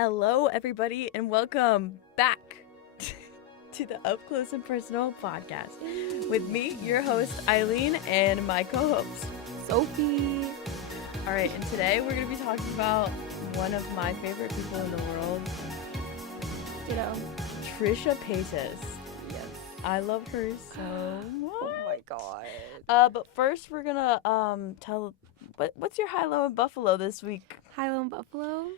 Hello, everybody, and welcome back to the Up Close and Personal podcast with me, your host, Eileen, and my co-host, Sophie. All right, and today we're going to be talking about one of my favorite people in the world, Trisha Paytas. Yes. I love her so much. Oh my god. But first, we're going to tell, what's your high-low in Buffalo this week? High-low in Buffalo?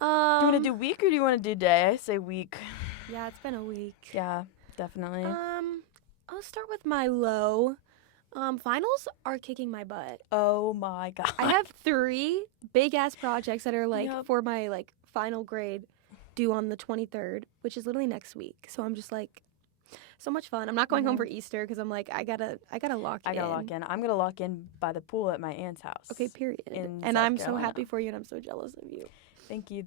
Do you want to do week or do you want to do day? I say week. Yeah, it's been a week. Yeah, definitely. I'll start with my low. Finals are kicking my butt. Oh my god. I have 3 big-ass projects that are, for my, final grade due on the 23rd, which is literally next week. So I'm just, so much fun. I'm not going home for Easter because I'm I gotta lock in. I gotta lock in. I'm gonna lock in by the pool at my aunt's house. Okay, period. And I'm so happy for you, and I'm so jealous of you. Thank you.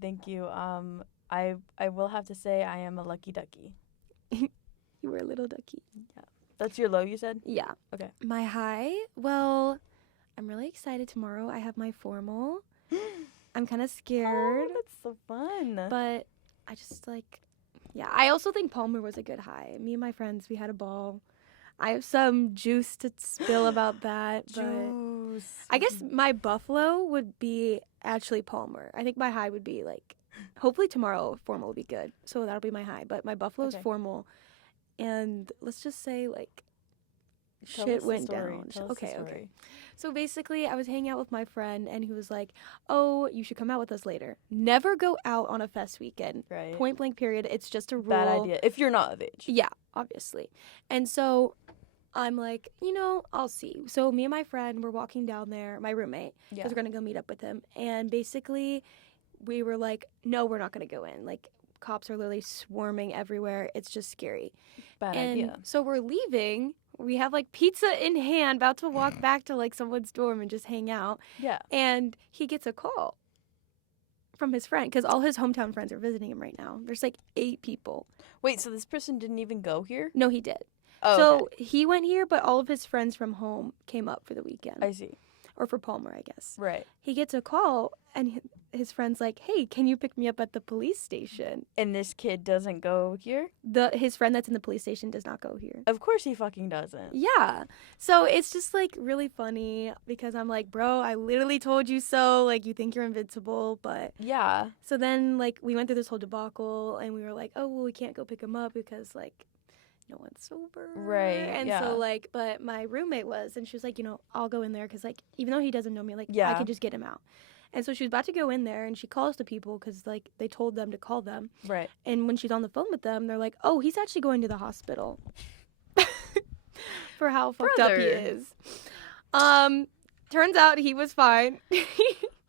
I will have to say I am a lucky ducky. You were a little ducky. Yeah. That's your low, you said? Yeah. Okay. My high? Well, I'm really excited tomorrow. I have my formal. I'm kind of scared. Oh, that's so fun. But I just I also think Palmer was a good high. Me and my friends, we had a ball. I have some juice to spill about that. Juice. I guess my Buffalo would be actually Palmer. I think my high would be hopefully tomorrow formal will be good. So that'll be my high. But my Buffalo's formal. And let's just say shit went down. Okay. So basically I was hanging out with my friend and he was like, oh, you should come out with us later. Never go out on a fest weekend. Right. Point blank period. It's just a rule. Bad idea. If you're not of age. Yeah, obviously. And so I'm like, I'll see. So me and my friend were walking down there, my roommate, because we're going to go meet up with him. And basically we were like, no, we're not going to go in. Cops are literally swarming everywhere. It's just scary. Bad idea. So we're leaving. We have pizza in hand, about to walk back to someone's dorm and just hang out. Yeah. And he gets a call from his friend because all his hometown friends are visiting him right now. There's 8 people. Wait, so this person didn't even go here? No, he did. Oh, so okay. he went here, but all of his friends from home came up for the weekend. I see. Or for Palmer, I guess. Right. He gets a call, and his friend's like, hey, can you pick me up at the police station? And this kid doesn't go here? His friend that's in the police station does not go here. Of course he fucking doesn't. Yeah. So it's just, really funny because I'm like, bro, I literally told you so. You think you're invincible, but... Yeah. So then, we went through this whole debacle, and we were like, oh, well, we can't go pick him up because, no one's sober. Right, and yeah. so, but my roommate was, and she was like, I'll go in there because, even though he doesn't know me, I could just get him out. And so she was about to go in there, and she calls the people because, they told them to call them. Right. And when she's on the phone with them, they're like, oh, he's actually going to the hospital for how fucked up he is. Turns out he was fine.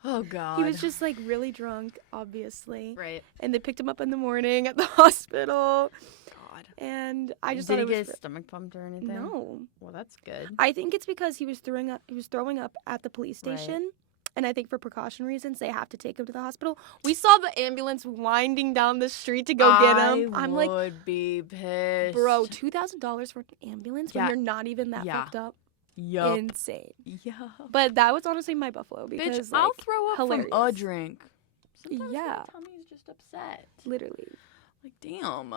Oh, God. He was just, really drunk, obviously. Right. And they picked him up in the morning at the hospital. And I just Did thought he get his stomach pumped or anything? No. Well, that's good. I think it's because he was throwing up. He was throwing up at the police station, right. And I think for precaution reasons, they have to take him to the hospital. We saw the ambulance winding down the street to go get him. I'm like, I would be pissed, bro. $2,000 for an ambulance when you're not even that fucked up. Yup. Insane. Yeah. But that was honestly my Buffalo because Bitch, I'll throw up hilarious. from a drink. Sometimes yeah. my tummy's just upset. Literally. Damn.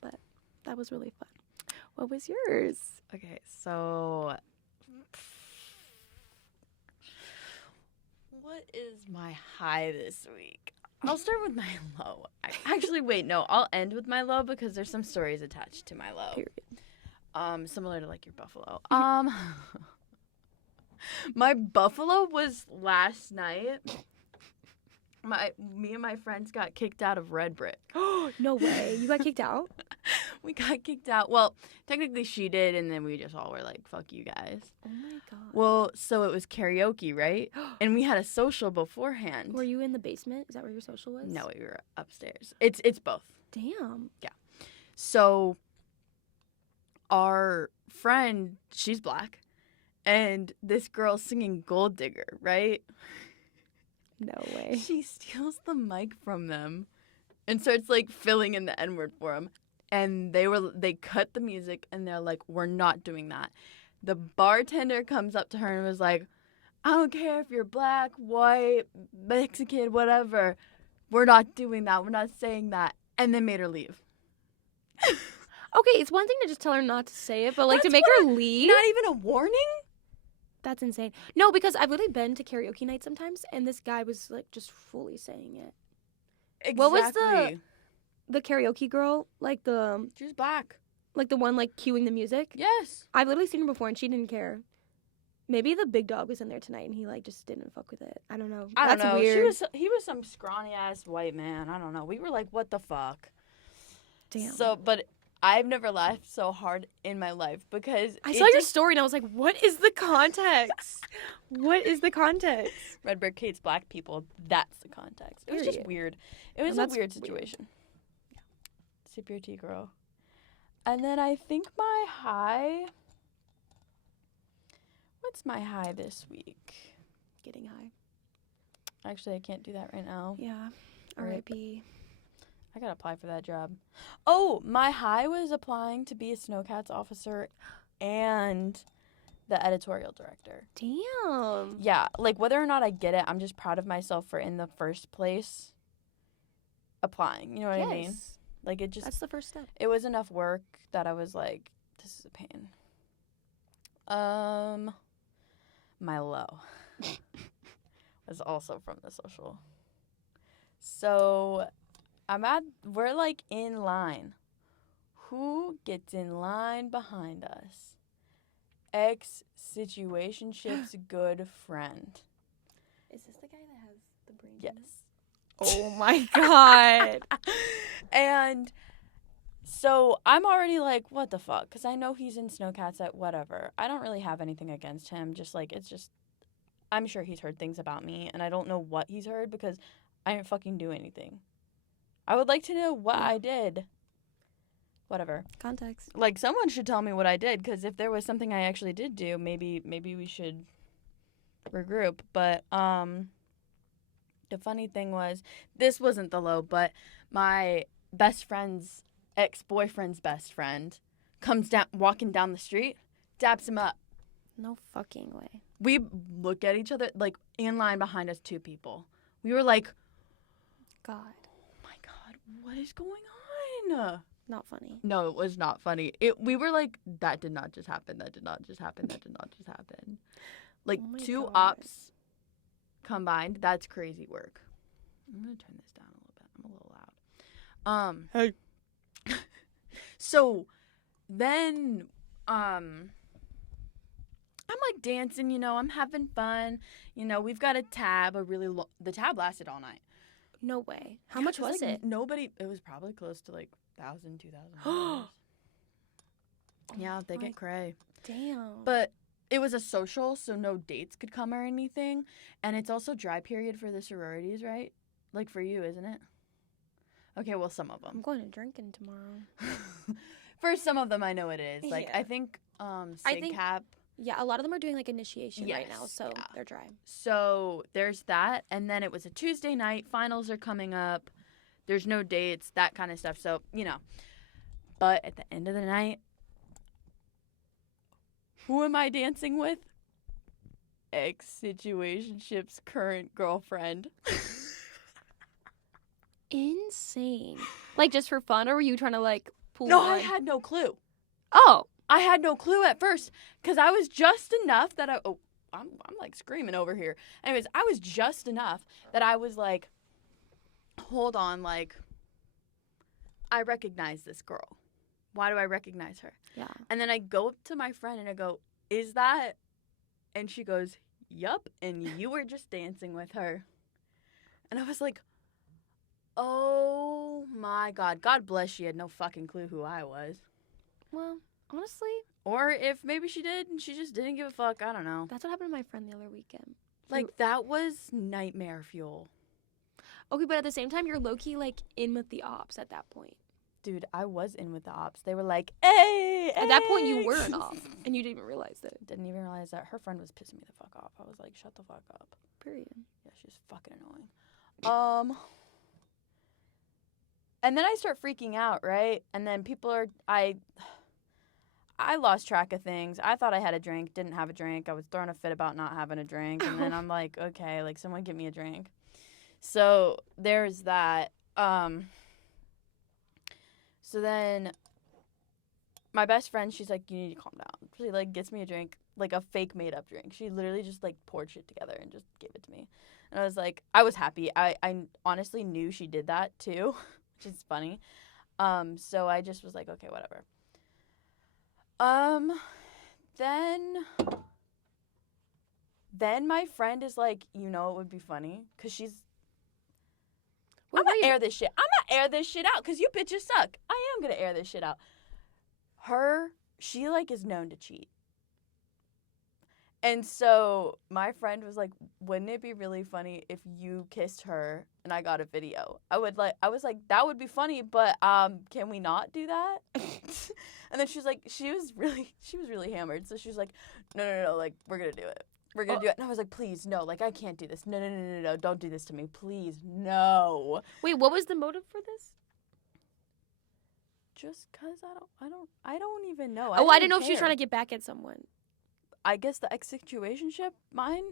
But that was really fun. What was yours? Okay, so what is my high this week? I'll start with my low. Actually, wait, no, I'll end with my low because there's some stories attached to my low. Period. Similar to your Buffalo. My Buffalo was last night. Me and my friends got kicked out of Red Brick. No way. You got kicked out? We got kicked out. Well, technically she did, and then we just all were like, fuck you guys. Oh, my God. Well, so it was karaoke, right? And we had a social beforehand. Were you in the basement? Is that where your social was? No, we were upstairs. It's both. Damn. Yeah. So our friend, she's black, and this girl's singing Gold Digger, right? No way. She steals the mic from them and starts filling in the N-word for them. And they cut the music and they're like, we're not doing that. The bartender comes up to her and was like, I don't care if you're black, white, Mexican, whatever. we're not doing that. We're not saying that. And then made her leave. Okay, it's one thing to just tell her not to say it, but like to make her leave. Not even a warning? That's insane. No, because I've literally been to karaoke night sometimes, and this guy was like just fully saying it. Exactly. What was the karaoke girl? Like the She's black. Like the one like cueing the music? Yes. I've literally seen her before, and she didn't care. Maybe the big dog was in there tonight, and he like just didn't fuck with it. I don't know. That's know. Weird. He was some scrawny ass white man. I don't know. We were like, what the fuck? Damn. So, but I've never laughed so hard in my life because I saw your story and I was like, what is the context? What is the context? Redbird hates black people. That's the context. It was just weird. It was a weird situation. Yeah. Sip your tea, girl. And then I think my high. What's my high this week? Getting high. Actually, I can't do that right now. Yeah. R.I.P. I gotta apply for that job. Oh, my high was applying to be a Snowcats officer and the editorial director. Damn. Yeah, like whether or not I get it, I'm just proud of myself for in the first place applying. You know what I mean? Like it just. That's the first step. It was enough work that I was like, this is a pain. My low was also from the social. So. We're like in line. Who gets in line behind us? Ex-situationship's good friend. Is this the guy that has the brain? Yes. Oh my god. And so I'm already like, what the fuck? Because I know he's in Snowcats at whatever. I don't really have anything against him. Just like, it's just, I'm sure he's heard things about me. And I don't know what he's heard because I didn't fucking do anything. I would like to know what I did. Whatever. Context. Like, someone should tell me what I did, because if there was something I actually did do, maybe we should regroup. But the funny thing was, this wasn't the low, but my best friend's ex-boyfriend's best friend comes down, walking down the street, dabs him up. No fucking way. We look at each other, like, in line behind us, 2 people. We were like, God. what is going on? Not funny. No, it was not funny. We were like, that did not just happen. That did not just happen. That did not just happen. Like, 2 ops combined. That's crazy work. I'm going to turn this down a little bit. I'm a little loud. Hey. So, then, I'm like dancing, you know. I'm having fun. You know, we've got a tab, the tab lasted all night. No way. How much was like, it? It was probably close to like $1,000, $2,000. Yeah, they get cray. Damn. But it was a social, so no dates could come or anything. And it's also dry period for the sororities, right? Like for you, isn't it? Okay, well, some of them. I'm going to drinking tomorrow. For some of them, I know it is. Like, yeah. I think SIGCAP. Yeah, a lot of them are doing like initiation right now, so they're dry. So there's that, and then it was a Tuesday night. Finals are coming up. There's no dates, that kind of stuff. So, you know. But at the end of the night, who am I dancing with? Ex-situationship's current girlfriend. Insane. Like just for fun, or were you trying to like pull? No, I had no clue. Oh. I had no clue at first because I was just enough that I'm like screaming over here. Anyways, I was just enough that I was like, hold on, like, I recognize this girl. Why do I recognize her? Yeah. And then I go up to my friend and I go, is that? And she goes, yup, and you were just dancing with her. And I was like, oh my God. God bless she had no fucking clue who I was. Well, honestly. Or if maybe she did and she just didn't give a fuck. I don't know. That's what happened to my friend the other weekend. Like, that was nightmare fuel. Okay, but at the same time, you're low-key, like, in with the ops at that point. Dude, I was in with the ops. They were like, hey! At that point, you were an op, and you didn't even realize it. Didn't even realize that. Her friend was pissing me the fuck off. I was like, shut the fuck up. Period. Yeah, she's fucking annoying. And then I start freaking out, right? And then people are... I lost track of things. I thought I had a drink, didn't have a drink. I was throwing a fit about not having a drink. And then I'm like, okay, like, someone give me a drink. So there's that. So then my best friend, she's like, you need to calm down. She, like, gets me a drink, like, a fake made-up drink. She literally just, like, poured shit together and just gave it to me. And I was like, I was happy. I honestly knew she did that, too, which is funny. So I just was like, okay, whatever. Then my friend is like, you know, it would be funny, because she's, I'm gonna air this shit. I'm gonna air this shit out, because you bitches suck. I am gonna air this shit out. She, like, is known to cheat. And so my friend was like, wouldn't it be really funny if you kissed her and I got a video? I was like, that would be funny, but can we not do that? And then she was really hammered. So she was like, no, like, we're gonna do it. We're gonna do it. And I was like, please, no, like, I can't do this. No, don't do this to me. Please, no. Wait, what was the motive for this? Just cause I don't even know. I didn't know if she was trying to get back at someone. I guess the ex-situationship, mine.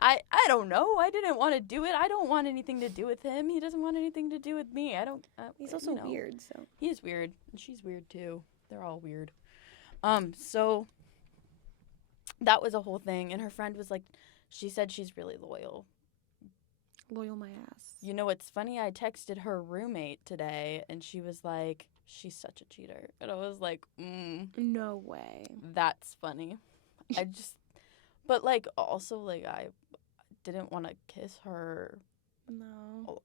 I don't know. I didn't want to do it. I don't want anything to do with him. He doesn't want anything to do with me. I don't. He's also weird, so. He is weird, and she's weird too. They're all weird. So that was a whole thing, and her friend was like, she said she's really loyal. Loyal my ass. You know what's funny? I texted her roommate today, and she was like, she's such a cheater. And I was like, no way. That's funny. But, like, also, like, I didn't want to kiss her. No.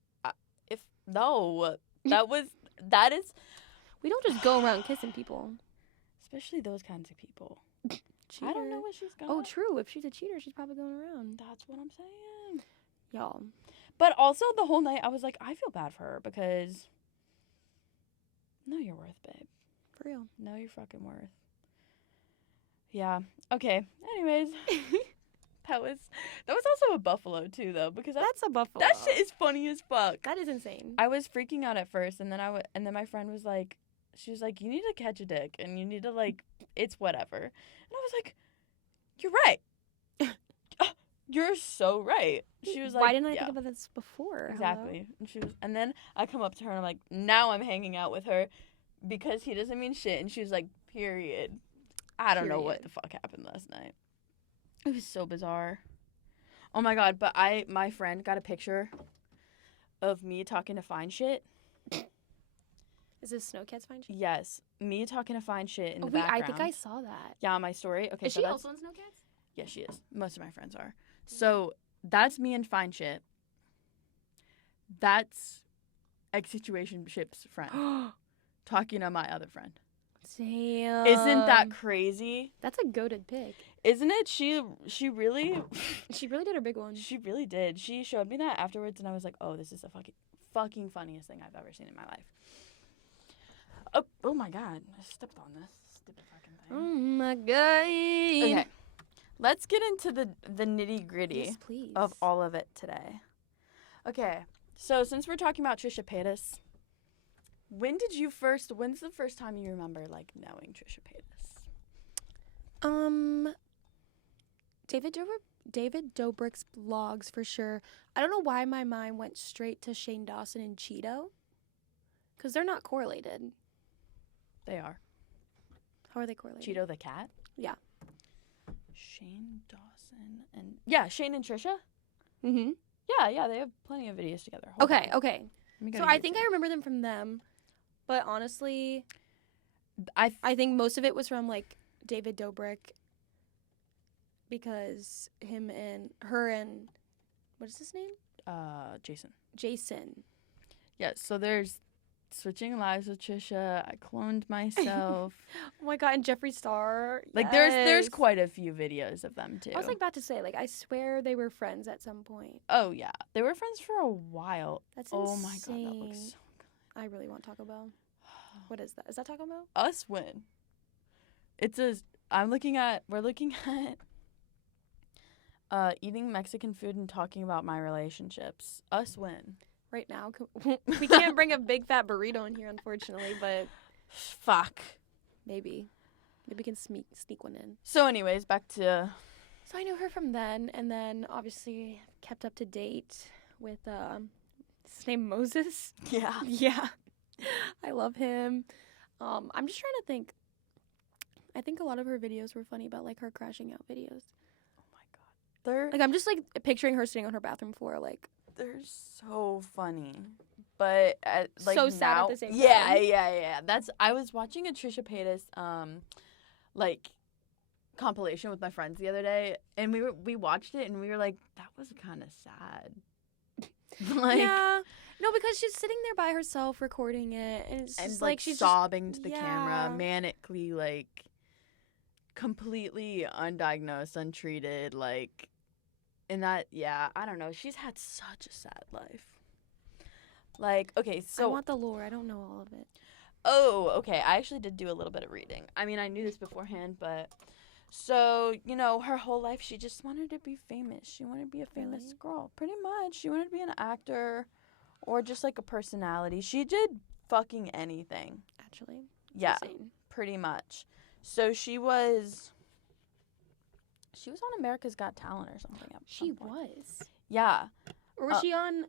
That is. We don't just go around kissing people. Especially those kinds of people. Cheater. I don't know what she's got. Oh, true. If she's a cheater, she's probably going around. That's what I'm saying. Y'all. But also, the whole night, I was like, I feel bad for her because know your worth, babe. For real. Know your fucking worth. Yeah. Okay. Anyways. That was also a buffalo, too, though, because that's a buffalo. That shit is funny as fuck. That is insane. I was freaking out at first, and then my friend was like, she was like, you need to catch a dick, and you need to, like, it's whatever. And I was like, you're right. You're so right. She was like, why didn't I think about this before? Exactly. And then I come up to her and I'm like, now I'm hanging out with her because he doesn't mean shit. And she was like, period. I don't know what the fuck happened last night. It was so bizarre. Oh my god, but my friend got a picture of me talking to Fine Shit. Is this Snowcats Fine Shit? Yes. Me talking to Fine Shit in the background. I think I saw that. Yeah, my story. Okay, is she also in Snowcats? Yeah, she is. Most of my friends are. So that's me and Fine Shit. That's ex-situationship's friend talking to my other friend. Damn. Isn't that crazy? That's a goated pic. Isn't it? She really She really did her big one. She really did. She showed me that afterwards and I was like, "Oh, this is the fucking funniest thing I've ever seen in my life." Oh my god. I stepped on this stupid fucking thing. Oh my god. Okay. Let's get into the nitty-gritty of all of it today. Okay. So, since we're talking about Trisha Paytas, when's the first time you remember, like, knowing Trisha Paytas? David Dobrik's blogs, for sure. I don't know why my mind went straight to Shane Dawson and Cheeto. Because they're not correlated. They are. How are they correlated? Cheeto the cat? Yeah. Shane Dawson and... Yeah, Shane and Trisha? Mm-hmm. Yeah, they have plenty of videos together. Okay. So I think I I remember them from them. But honestly, I think most of it was from, like, David Dobrik. Because her and... What is his name? Jason. Yeah, so there's Switching Lives with Trisha. I cloned myself. Oh my god, and Jeffree Star. Like, yes. there's quite a few videos of them, too. I was, like, about to say, like, I swear they were friends at some point. Oh, yeah. They were friends for a while. That's insane. Oh, my god, that looks so good. I really want Taco Bell. What is that? Is that Taco Bell? Us win. We're looking at eating Mexican food and talking about my relationships. Us win. Right now, we can't bring a big fat burrito in here, unfortunately, but fuck. Maybe we can sneak one in. So, anyways, back to. So I knew her from then, and then obviously kept up to date with his name Moses. Yeah. Yeah. I love him. I'm just trying to think. I think a lot of her videos were funny about like her crashing out videos. Oh my god. They're Like I'm just like picturing her sitting on her bathroom floor like they're so funny. But like so sad now, at the same time. yeah. I was watching a Trisha Paytas like compilation with my friends the other day, and we watched it and we were like, that was kind of sad. Like, yeah. No, because she's sitting there by herself recording it, and it's just like she's sobbing just, to the camera, manically, like completely undiagnosed, untreated, like, and that, yeah, I don't know. She's had such a sad life. Like, okay, so I want the lore. I don't know all of it. Oh, okay. I actually did do a little bit of reading. I mean, I knew this beforehand, but so, you know, her whole life she just wanted to be famous. She wanted to be a famous Really? girl, pretty much. She wanted to be an actor or just like a personality. She did fucking anything. Actually, Yeah, insane. pretty much. So she was on America's Got Talent or something. At She some point. was. Yeah. Or was she on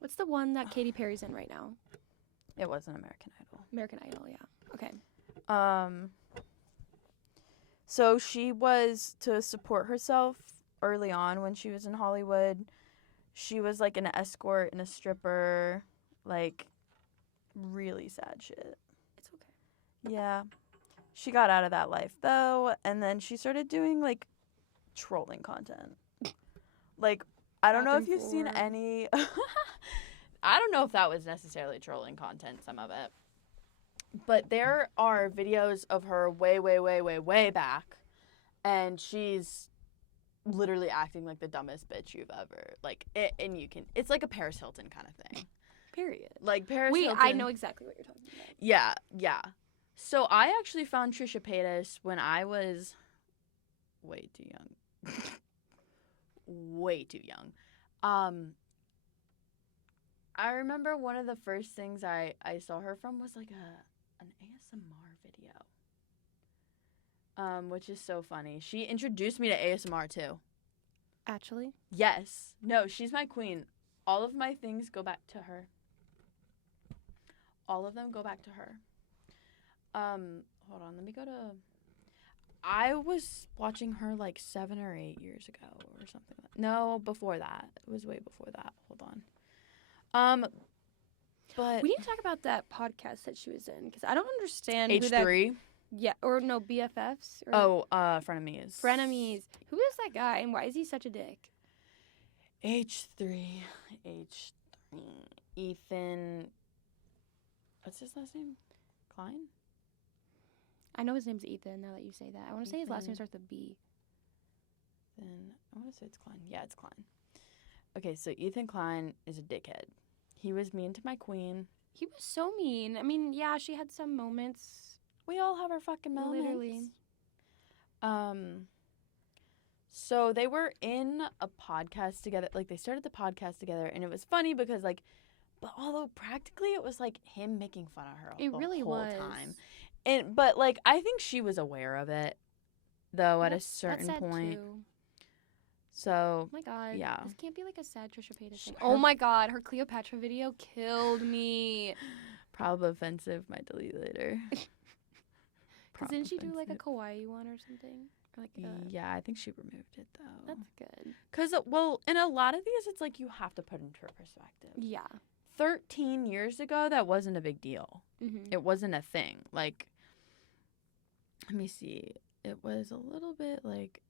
what's the one that Katy Perry's in right now? It was an American Idol. American Idol, yeah. Okay. So she was, to support herself early on when she was in Hollywood, she was like an escort and a stripper, like really sad shit. It's okay. Yeah. She got out of that life though, and then she started doing like trolling content. Like, I don't know if you've seen any I don't know if that was necessarily trolling content, some of it. But there are videos of her way back, and she's literally acting like the dumbest bitch you've ever, like, it's like a Paris Hilton kind of thing. Period. Like Paris Hilton. I know exactly what you're talking about. Yeah. So I actually found Trisha Paytas when I was way too young. Way too young. I remember one of the first things I saw her from was like an ASMR video. Which is so funny. She introduced me to ASMR too. Actually? Yes. No, she's my queen. All of my things go back to her. All of them go back to her. Hold on, let me go to... I was watching her like 7 or 8 years ago or something. No, before that. It was way before that. Hold on. But We need to talk about that podcast that she was in, because I don't understand H3. Yeah, or no, BFFs? Or Frenemies. Frenemies. Who is that guy, and why is he such a dick? H3. Ethan. What's his last name? Klein? I know his name's Ethan, now that you say that. I want to say his last name starts with B. Then I want to say it's Klein. Yeah, it's Klein. Okay, so Ethan Klein is a dickhead. He was mean to my queen. He was so mean. I mean, yeah, she had some moments. We all have our fucking moments. Literally. So they were in a podcast together. Like, they started the podcast together, and it was funny because, like, but although practically it was, like, him making fun of her the whole time. But, like, I think she was aware of it, though, at a certain point. Too. So, oh my god. Yeah. This can't be like a sad Trisha Paytas thing. Oh my god, her Cleopatra video killed me. Probably offensive. Might delete later. Because didn't she do like a kawaii one or something? Or like yeah, I think she removed it though. That's good. Because, well, in a lot of these, it's like you have to put into perspective. Yeah. 13 years ago, that wasn't a big deal. Mm-hmm. It wasn't a thing. Like, let me see. It was a little bit like,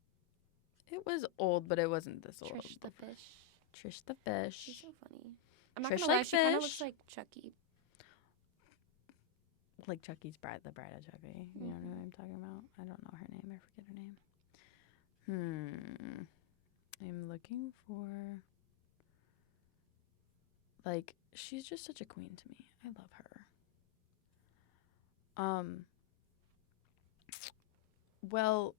it was old, but it wasn't this old. Trish the fish. Trish the fish. She's so funny. I'm not Trish gonna lie, like she kind of fish. looks like Chucky. Like Chucky's bride, the bride of Chucky. You know what I'm talking about? I don't know her name. I forget her name. I'm looking for... Like, she's just such a queen to me. I love her. Well...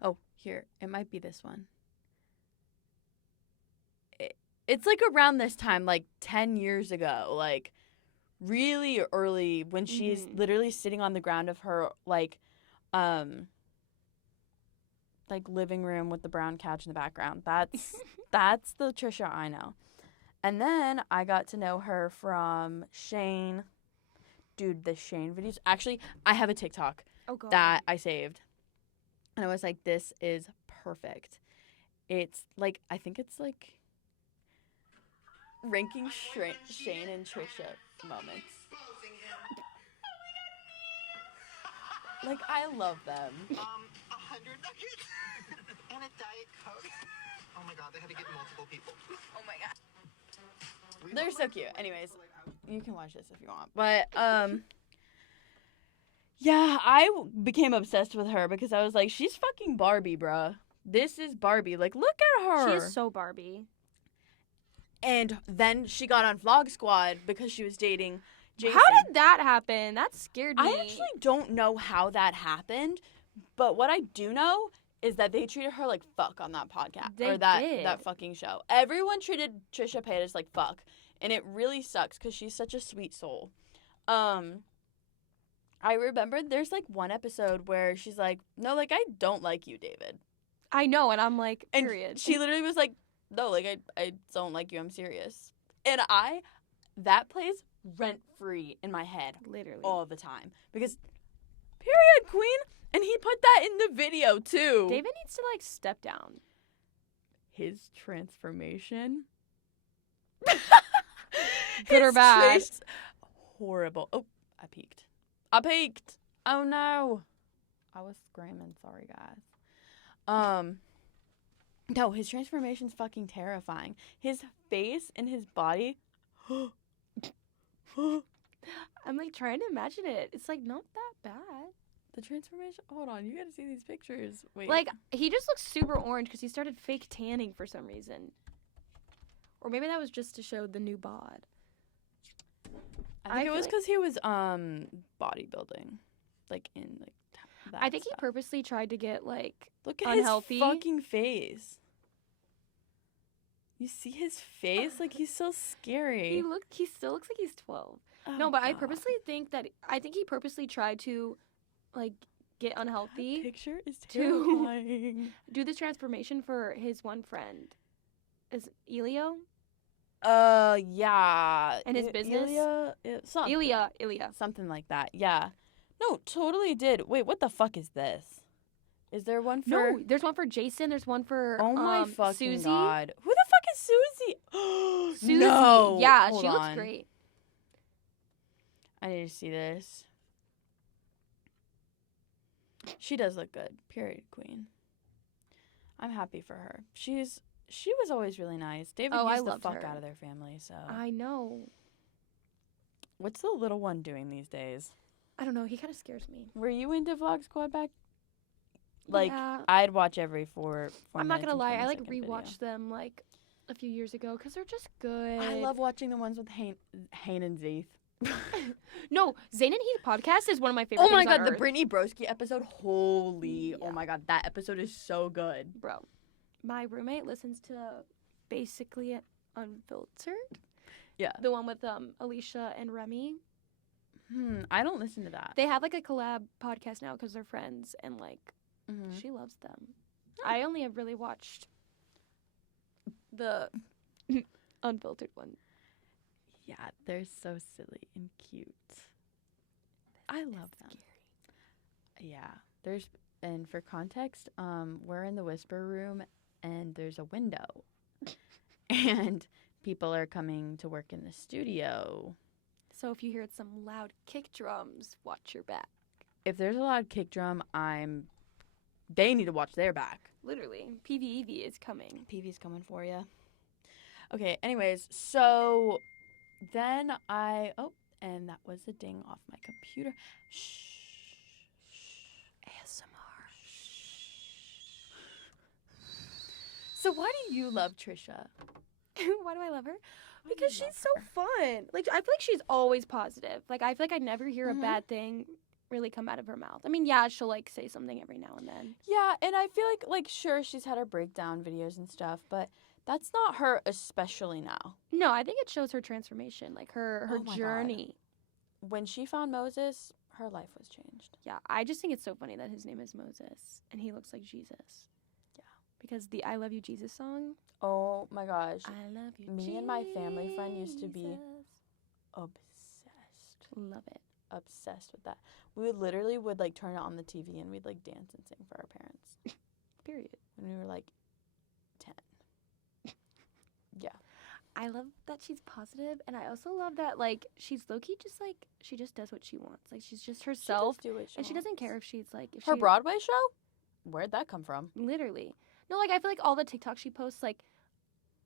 Oh, here. It might be this one. It's like around this time, like 10 years ago. Like, really early when she's literally sitting on the ground of her, like, like living room with the brown couch in the background. That's the Trisha I know. And then I got to know her from Shane. Dude, the Shane videos. Actually, I have a TikTok that I saved. And I was like, this is perfect. It's like, I think it's like ranking Shane and Trisha moments. Like, I love them. 100 nuggets and a Diet Coke. Oh my god, they had to get multiple people. Oh my god. They're so cute. Anyways, you can watch this if you want. But, yeah, I became obsessed with her because I was like, she's fucking Barbie, bruh. This is Barbie. Like, look at her. She is so Barbie. And then she got on Vlog Squad because she was dating Jason. How did that happen? That scared me. I actually don't know how that happened, but what I do know is that they treated her like fuck on that podcast that fucking show. Everyone treated Trisha Paytas like fuck, and it really sucks because she's such a sweet soul. I remember there's like one episode where she's like, "No, like I don't like you, David." I know, and I'm like, period. And she literally was like, "No, like I don't like you. I'm serious." And that plays rent-free in my head literally all the time because period queen, and he put that in the video too. David needs to like step down. His transformation Good or bad? Horrible. Oh, I peeked. Oh no, I was screaming. Sorry guys. No, his transformation's fucking terrifying. His face and his body I'm like trying to imagine it. It's like not that bad. The transformation. Hold on, you gotta see these pictures. Wait. Like he just looks super orange because he started fake tanning for some reason, or maybe that was just to show the new bod. I think it was because he was bodybuilding, like in like. That I think stuff. he purposely tried to get like look at unhealthy. His fucking face. You see his face? Like he's so scary. He still looks like he's 12. Oh, no, but God. I think he purposely tried to like get unhealthy. That picture is terrifying. Do the transformation for his one friend. Is Elio? Yeah. And his business? Ilya. Something like that. Yeah. No, totally did. Wait, what the fuck is this? Is there one for... No, there's one for Jason. There's one for oh my fucking Susie. God. Who the fuck is Susie? Susie. No. Yeah, Hold she looks on. great. I need to see this. She does look good. Period, queen. I'm happy for her. She was always really nice. David used the fuck out of their family, so... I know. What's the little one doing these days? I don't know. He kind of scares me. Were you into Vlog Squad back? Like, yeah. I'd watch every 4 I'm not gonna lie. I like video. rewatched them like a few years ago because they're just good. I love watching the ones with Hain and Zeeth. No, Zayn and Heath podcast is one of my favorite. Oh my things on God, the earth. Brittany Broski episode. Holy, Yeah. oh my God, that episode is so good. Bro, my roommate listens to basically Unfiltered. Yeah. The one with Alicia and Remy. I don't listen to that. They have like a collab podcast now because they're friends and like she loves them. I only have really watched the Unfiltered one. Yeah, they're so silly and cute. I love them. Scary. Yeah, and for context, we're in the whisper room and there's a window, and people are coming to work in the studio. So if you hear some loud kick drums, watch your back. If there's a loud kick drum, they need to watch their back. Literally, PVEV is coming. PV's coming for you. Okay, anyways, so then and that was a ding off my computer. Shh. ASMR. So why do you love Trisha? Why do I love her? Because she's so fun. Like, I feel like she's always positive. Like, I feel like I never hear a bad thing really come out of her mouth. I mean, yeah, she'll, like, say something every now and then. Yeah, and I feel like, sure, she's had her breakdown videos and stuff, but that's not her especially now. No, I think it shows her transformation, like, her journey. God. When she found Moses, her life was changed. Yeah, I just think it's so funny that his name is Moses, and he looks like Jesus. because the I Love You Jesus song. Oh my gosh. I love you, Me and my family friend used to be Jesus. obsessed. Love it. Obsessed with that. We literally would like turn it on the TV and we'd like dance and sing for our parents. Period. When we were like 10. Yeah. I love that she's positive, and I also love that like she's low-key just like she just does what she wants. Like she's just herself, She does do what and she doesn't wants. care if she's like if Her she Broadway show? Where'd that come from? literally. No, like I feel like all the TikToks she posts, like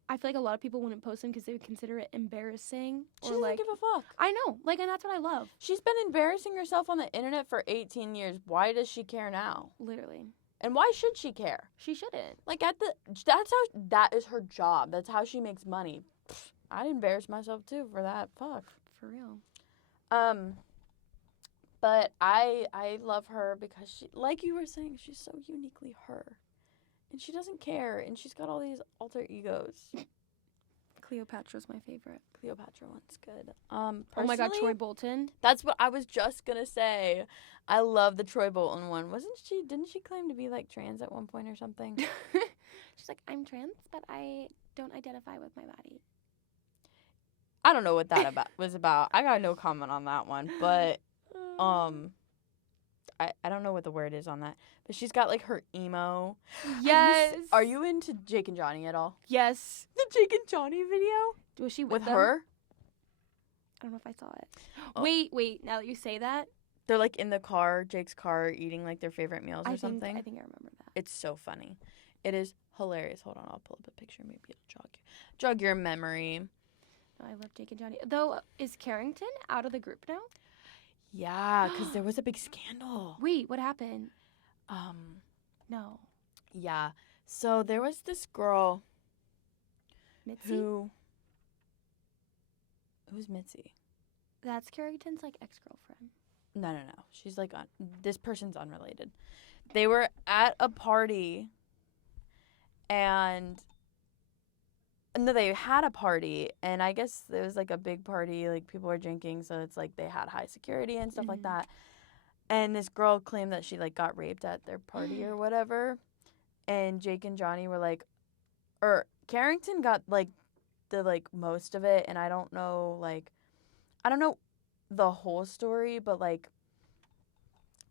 I feel like a lot of people wouldn't post them because they would consider it embarrassing She or doesn't like give a fuck. I know, like, and that's what I love. She's been embarrassing herself on the internet for 18 years. Why does she care now? Literally, And why should she care? she shouldn't. Like that is her job. That's how she makes money. Pfft, I'd embarrass myself too for that. Fuck. For real. But I love her because she, like you were saying, she's so uniquely her. And she doesn't care, and she's got all these alter egos. Cleopatra's my favorite. Cleopatra one's good. Oh my god, Personally, Troy Bolton. That's what I was just gonna say. I love the Troy Bolton one. Didn't she claim to be like trans at one point or something? She's like, I'm trans, but I don't identify with my body. I don't know what that was about. I got no comment on that one, but I don't know what the word is on that. But she's got like her emo. Yes. Are you into Jake and Johnnie at all? Yes. The Jake and Johnnie video Was she with them? her? I don't know if I saw it. Oh. Wait. Now that you say that, They're like in the car, Jake's car, eating like their favorite meals or something. I think I remember that. It's so funny. It is hilarious. Hold on, I'll pull up a picture. Maybe it'll jog your memory. No, I love Jake and Johnnie. Though, is Carrington out of the group now? Yeah, because there was a big scandal. Wait, what happened? No. Yeah. So there was this girl Mitzi? Who's Mitzi? That's Carrington's like ex-girlfriend. No. She's like this person's unrelated. They were at a party and no, they had a party, and I guess it was like a big party, like people were drinking, so it's like they had high security and stuff like that. And this girl claimed that she like got raped at their party or whatever. And Jake and Johnnie were like, Carrington got like the like most of it, and I don't know the whole story, but like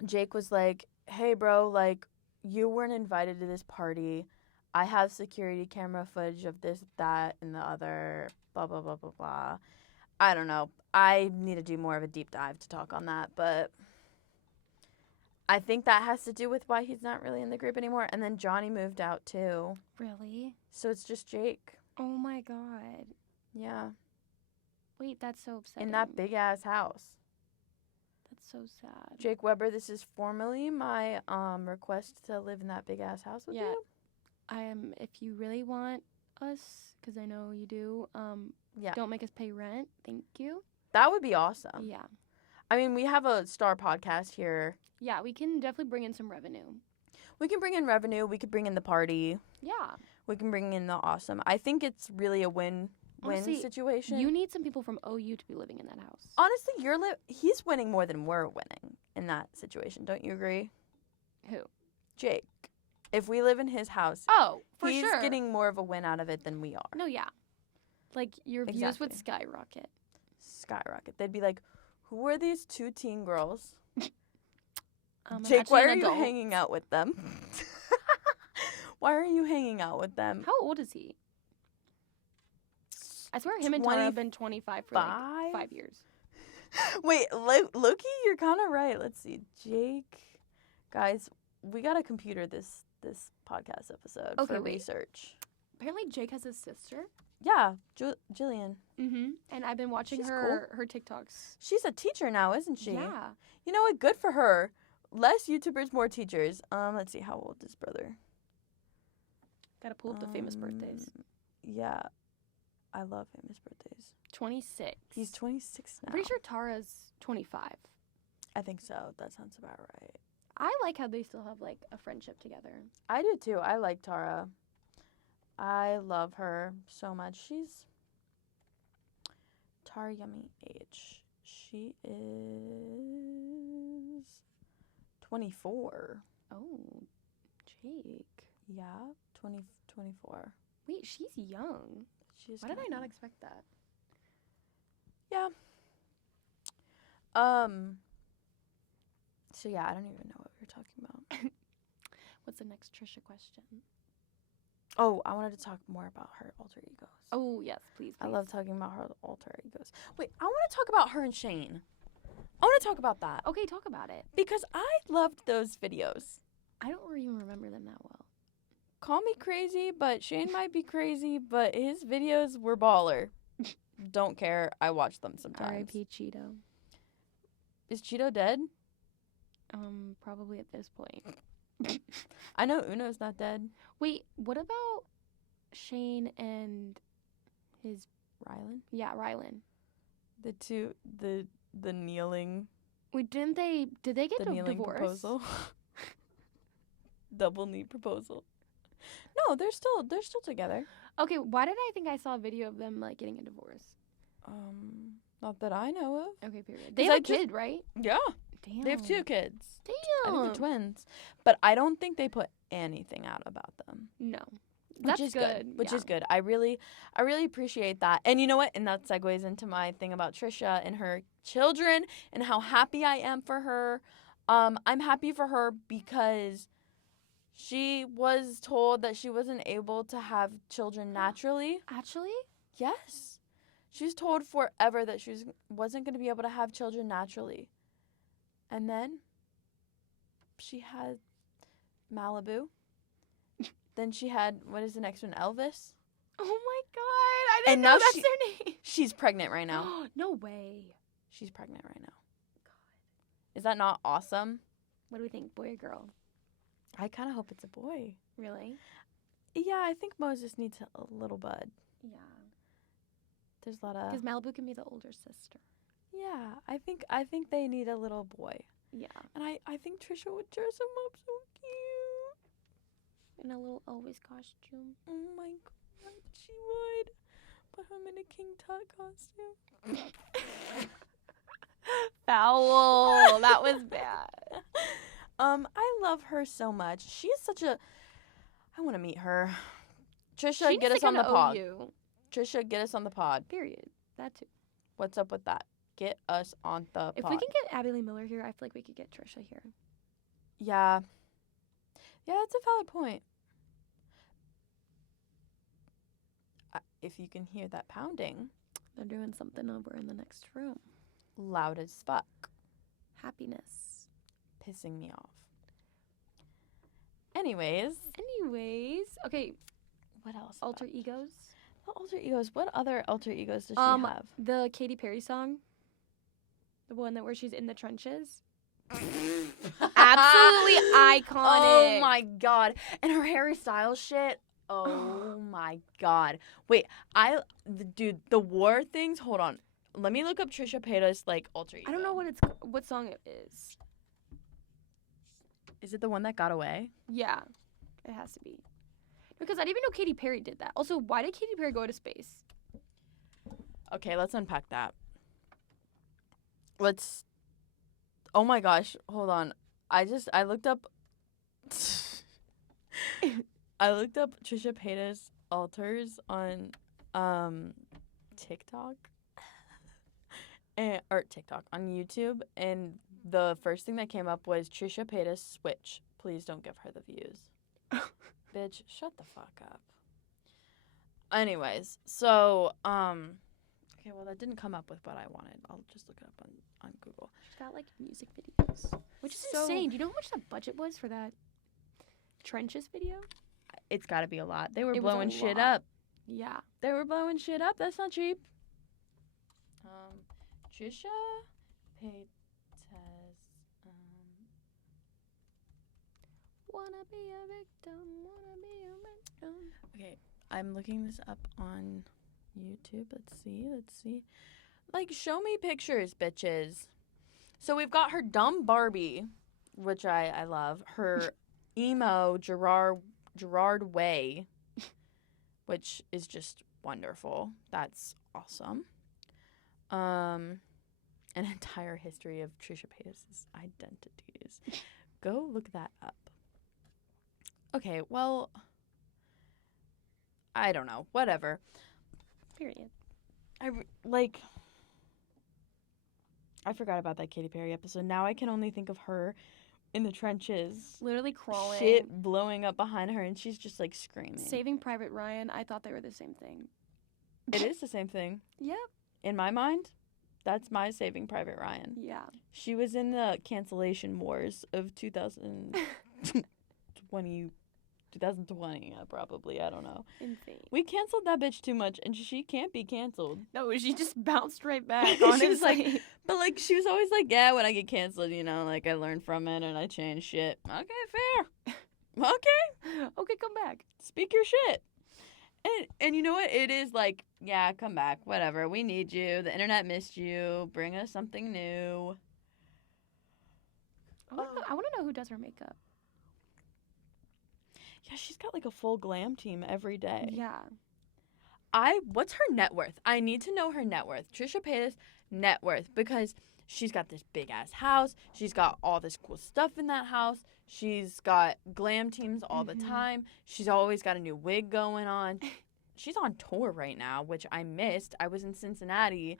Jake was like, hey bro, like you weren't invited to this party. I have security camera footage of this, that, and the other, blah, blah, blah, blah, blah. I don't know. I need to do more of a deep dive to talk on that, but I think that has to do with why he's not really in the group anymore. And then Johnnie moved out too. Really? So it's just Jake. Oh my god. Yeah. Wait, that's so upsetting. In that big-ass house. That's so sad. Jake Weber, this is formally my request to live in that big-ass house with you. If you really want us, because I know you do, don't make us pay rent. Thank you. That would be awesome. Yeah. I mean, we have a star podcast here. Yeah, we can definitely bring in some revenue. We can bring in revenue. We could bring in the party. Yeah. We can bring in the awesome. I think it's really a win-win Honestly, situation. You need some people from OU to be living in that house. Honestly, he's winning more than we're winning in that situation. Don't you agree? Who? Jake. If we live in his house, for sure. he's getting more of a win out of it than we are. No, yeah. Like, your views would skyrocket. Skyrocket. They'd be like, who are these two teen girls? I'm Jake, actually why an are you adult. hanging out with them? Why are you hanging out with them? How old is he? I swear him and Tara have been 25 for like 5 years. Wait, Loki, you're kind of right. Let's see. Jake. Guys, we got to computer this podcast episode for research. Apparently Jake has a sister. Yeah, Jillian. Mm-hmm. And I've been watching She's her TikToks. She's a teacher now, isn't she? Yeah. You know what? Good for her. Less YouTubers, more teachers. Let's see. How old is brother? Gotta pull up the famous birthdays. Yeah. I love famous birthdays. 26. He's 26 now. I'm pretty sure Tara's 25. I think so. That sounds about right. I like how they still have, like, a friendship together. I do, too. I like Tara. I love her so much. She's Tara Yummy age. She is 24. Oh, Jake. Yeah, 24. Wait, she's young. She's Why did I kinda not young. expect that? Yeah. So yeah, I don't even know what we were talking about. What's the next Trisha question? Oh, I wanted to talk more about her alter egos. Oh, yes, please. I love talking about her alter egos. Wait, I want to talk about her and Shane. I want to talk about that. Okay, talk about it. Because I loved those videos. I don't even remember them that well. Call me crazy, but Shane might be crazy, but his videos were baller. Don't care. I watch them sometimes. R.I.P. Cheeto. Is Cheeto dead? Probably at this point. I know Uno's not dead. Wait, what about Shane and his... Rylan? Yeah, Rylan. The two, the kneeling, Wait, did they get the kneeling divorced? proposal. Double knee proposal. No, they're still together. Okay, why did I think I saw a video of them, like, getting a divorce? Not that I know of. Okay, period. They have a kid, right? Yeah. Damn. They have 2 kids. Damn. I think they're twins. But I don't think they put anything out about them. No. Which is good. Which is good. I really appreciate that. And you know what? And that segues into my thing about Trisha and her children and how happy I am for her. I'm happy for her because she was told that she wasn't able to have children naturally. Actually? Yes. She was told forever that she wasn't going to be able to have children naturally. And then she had Malibu. Then she had, what is the next one? Elvis. Oh my god, I didn't And know now that's their name. She's pregnant right now. No way. She's pregnant right now. God. Is that not awesome? What do we think, boy or girl? I kind of hope it's a boy. Really? Yeah, I think Moses needs a little bud. Yeah. There's a lot of... Because Malibu can be the older sister. Yeah, I think they need a little boy. Yeah. And I think Trisha would dress him up so cute. In a little Elvis costume. Oh my god, she would. Put him in a King Tut costume. Foul. That was bad. I love her so much. She is such a... I want to meet her. Trisha, She get needs us to on the come to pod. OU. Trisha, get us on the pod. Period. That too. What's up with that? Get us on the If pod. we can get Abby Lee Miller here, I feel like we could get Trisha here. Yeah. Yeah, that's a valid point. If you can hear that pounding. They're doing something over in the next room. Loud as fuck. Happiness. Pissing me off. Anyways. Okay. What else? Alter egos. The alter egos. What other alter egos does she have? The Katy Perry song. The one where she's in the trenches. Absolutely iconic. Oh my god. And her Harry Styles shit. Oh my god. Wait, dude, the war things, hold on. Let me look up Trisha Paytas, like, alter ego. I don't know what song it is. Is it the one that got away? Yeah, it has to be. Because I didn't even know Katy Perry did that. Also, why did Katy Perry go to space? Okay, let's unpack that. Oh my gosh, hold on. I looked up Trisha Paytas alters on TikTok. Or TikTok on YouTube, and the first thing that came up was Trisha Paytas switch. Please don't give her the views. Bitch, shut the fuck up. Anyways, so okay, well that didn't come up with what I wanted. I'll just look it up on Google. She's got like music videos, which is insane. Do you know how much the budget was for that trenches video? It's got to be a lot. They were It was a blowing shit lot. up. Yeah. They were blowing shit up. That's not cheap. Trisha Paytas. Wanna be a victim, wanna be a victim. Okay, I'm looking this up on YouTube. Let's see. Like, show me pictures, bitches. So we've got her dumb Barbie, which I love. Her emo Gerard Way, which is just wonderful. That's awesome. An entire history of Trisha Paytas' identities. Go look that up. Okay, well, I don't know. Whatever. Period. I forgot about that Katy Perry episode. Now I can only think of her in the trenches. Literally crawling. Shit blowing up behind her, and she's just, like, screaming. Saving Private Ryan, I thought they were the same thing. It is the same thing. Yep. In my mind, that's my Saving Private Ryan. Yeah. She was in the cancellation wars of 2020, probably. I don't know. Insane. We canceled that bitch too much, and she can't be canceled. No, she just bounced right back, She honestly. was like, but, like, she was always like, yeah, when I get canceled, you know, like, I learn from it and I change shit. Okay, fair. Okay. Okay, come back. Speak your shit. And you know what? It is like, yeah, come back. Whatever. We need you. The internet missed you. Bring us something new. I want to know who does her makeup. Yeah, she's got, like, a full glam team every day. Yeah. What's her net worth? I need to know her net worth. Trisha Paytas' net worth, because she's got this big-ass house. She's got all this cool stuff in that house. She's got glam teams all the time. She's always got a new wig going on. She's on tour right now, which I missed. I was in Cincinnati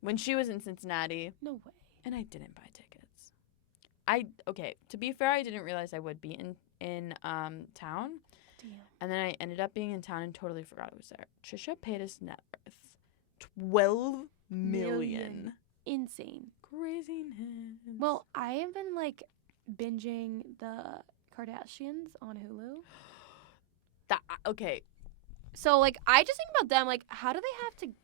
when she was in Cincinnati. No way. And I didn't buy tickets. Okay, to be fair, I didn't realize I would be in town. Damn. And then I ended up being in town and totally forgot I was there. Trisha Paytas' net worth, $12 million. Insane. Craziness. Well, I have been, like, binging the Kardashians on Hulu. Okay. So, like, I just think about them, like, how do they have to, like,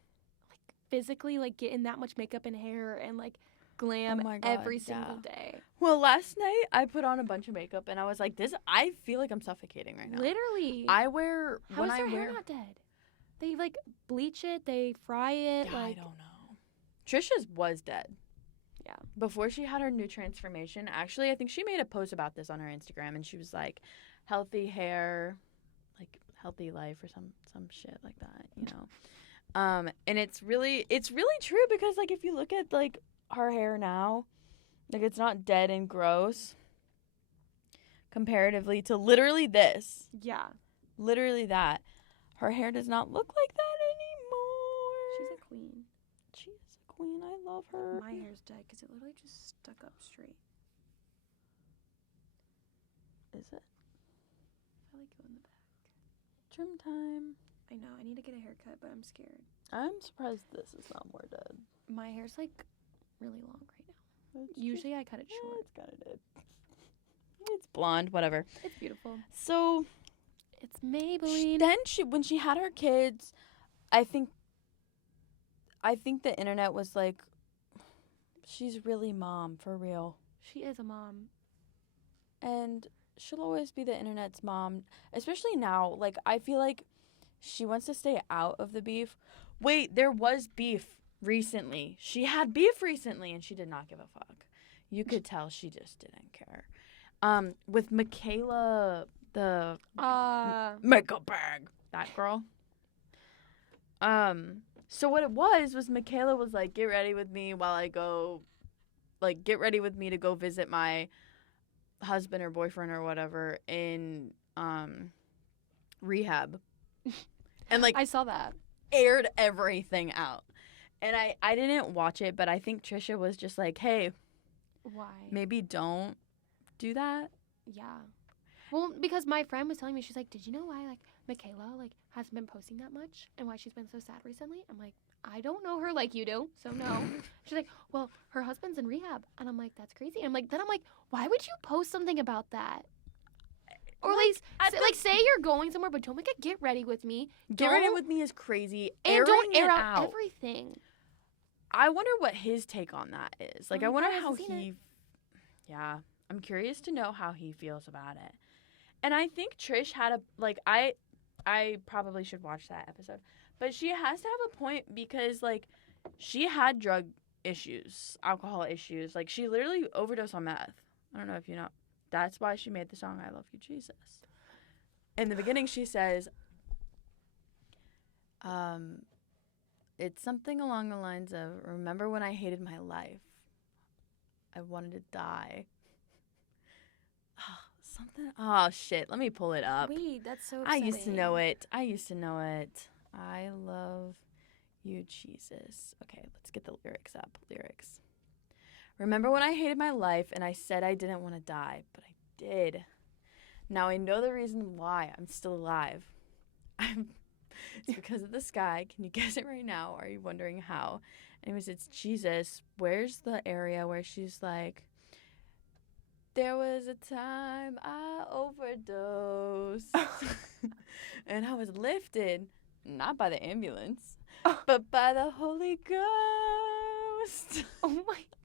physically, like, get in that much makeup and hair and, like, glam Oh my God, every single day? Well, last night I put on a bunch of makeup and I was like, I feel like I'm suffocating right now. Literally. How is their hair not dead? They, like, bleach it, they fry it, Yeah, like. I don't know. Trisha's was dead. Yeah. Before she had her new transformation, actually, I think she made a post about this on her Instagram, and she was like, healthy hair, like, healthy life or some shit like that, you know. And it's really true, because, like, if you look at, like, her hair now, like, it's not dead and gross comparatively to literally this. Yeah. Literally that. Her hair does not look like that anymore. She's a queen. She is a queen. I love her. My hair's dead because it literally just stuck up straight. Is it? I like go in the back. Trim time. I know. I need to get a haircut, but I'm scared. I'm surprised this is not more dead. My hair's, like, really long right now. It's Usually I cut it short. It's kind of dead. It's blonde, whatever. It's beautiful. So, It's Maybelline. then when she had her kids, I think the internet was like, she's really mom, for real. She is a mom. And she'll always be the internet's mom, especially now. Like, I feel like she wants to stay out of the beef. Wait, there was beef recently. She had beef recently, and she did not give a fuck. You could tell she just didn't care. With Michaela, the makeup bag, that girl. So what it was Michaela was like, get ready with me while I go, like, get ready with me to go visit my husband or boyfriend or whatever in rehab. And, like, I saw that. aired everything out. And I didn't watch it, but I think Trisha was just like, hey, Why? maybe don't do that. Yeah. Well, because my friend was telling me, she's like, did you know why, like, Michaela, like, hasn't been posting that much and why she's been so sad recently? I'm like, I don't know her like you do, so no. She's like, well, her husband's in rehab. And I'm like, that's crazy. And I'm like, why would you post something about that? Or, like, say you're going somewhere, but don't make it get ready with me. Get ready with me is crazy. And don't air it out everything. I wonder what his take on that is. Like, Oh I my wonder God, I how haven't seen it. yeah, I'm curious to know how he feels about it. And I think Trish had I probably should watch that episode, but she has to have a point because, like, she had drug issues, alcohol issues. Like, she literally overdosed on meth. I don't know if you know. That's why she made the song I Love You, Jesus. In the beginning, she says, it's something along the lines of, remember when I hated my life? I wanted to die. Something. Oh shit! Let me pull it up. Wait, that's so I upsetting. used to know it. I love you, Jesus. Okay, let's get the lyrics up. Lyrics. Remember when I hated my life and I said I didn't want to die, but I did. Now I know the reason why I'm still alive. It's because of the sky. Can you guess it right now? Are you wondering how? Anyways, it's Jesus. Where's the area where she's like, there was a time I overdosed and I was lifted, not by the ambulance, but by the Holy Ghost. Oh my god.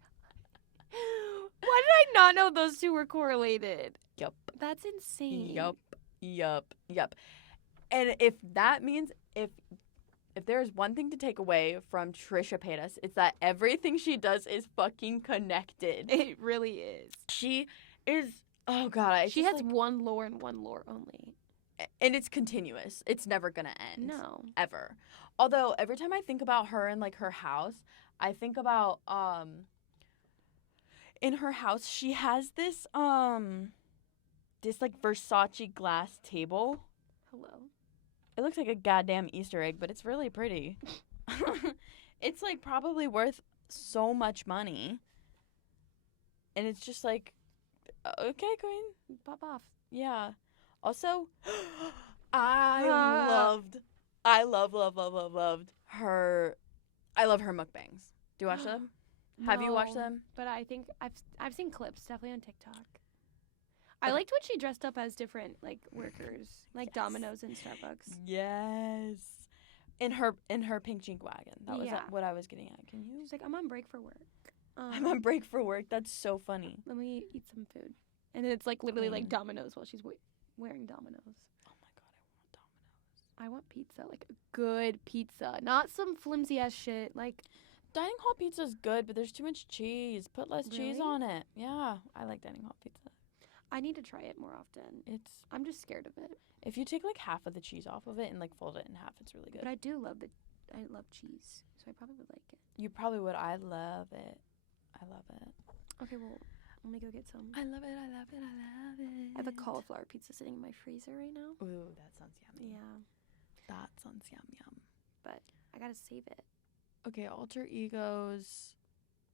Why did I not know those two were correlated? Yup. That's insane. Yup. And if that means if there's one thing to take away from Trisha Paytas, it's that everything she does is fucking connected. It really is. She is, oh god. She has one lore and one lore only. And it's continuous. It's never gonna end. No. Ever. Although every time I think about her and like her house, I think about in her house she has this like Versace glass table. Hello. It looks like a goddamn Easter egg, but it's really pretty. It's like probably worth so much money. And it's just like, okay, queen. Pop off. Yeah. Also, loved her. I love her mukbangs. Do you watch them? Have you watched No, them? But I think I've seen clips, definitely on TikTok. I liked when she dressed up as different like workers, like Yes. Domino's and Starbucks. Yes. In her pink Jeep wagon. That was Yeah. what I was getting at. Can you? She's like, I'm on break for work. I'm on break for work. That's so funny. Let me eat some food. And then it's like literally like Mm. Domino's while she's wearing Domino's. Oh my god, I want Domino's. I want pizza, like a good pizza, not some flimsy ass shit. Like, Dining hall pizza's good, but there's too much cheese. Put less cheese Really? on it. Yeah, I like dining hall pizza. I need to try it more often. I'm just scared of it. If you take like half of the cheese off of it and like fold it in half, it's really good. But I love cheese, so I probably would like it. You probably would. I love it. Okay, well, let me go get some. I love it. I have a cauliflower pizza sitting in my freezer right now. Ooh, that sounds yummy. Yeah, That sounds yum. but I gotta save it. Okay, alter egos.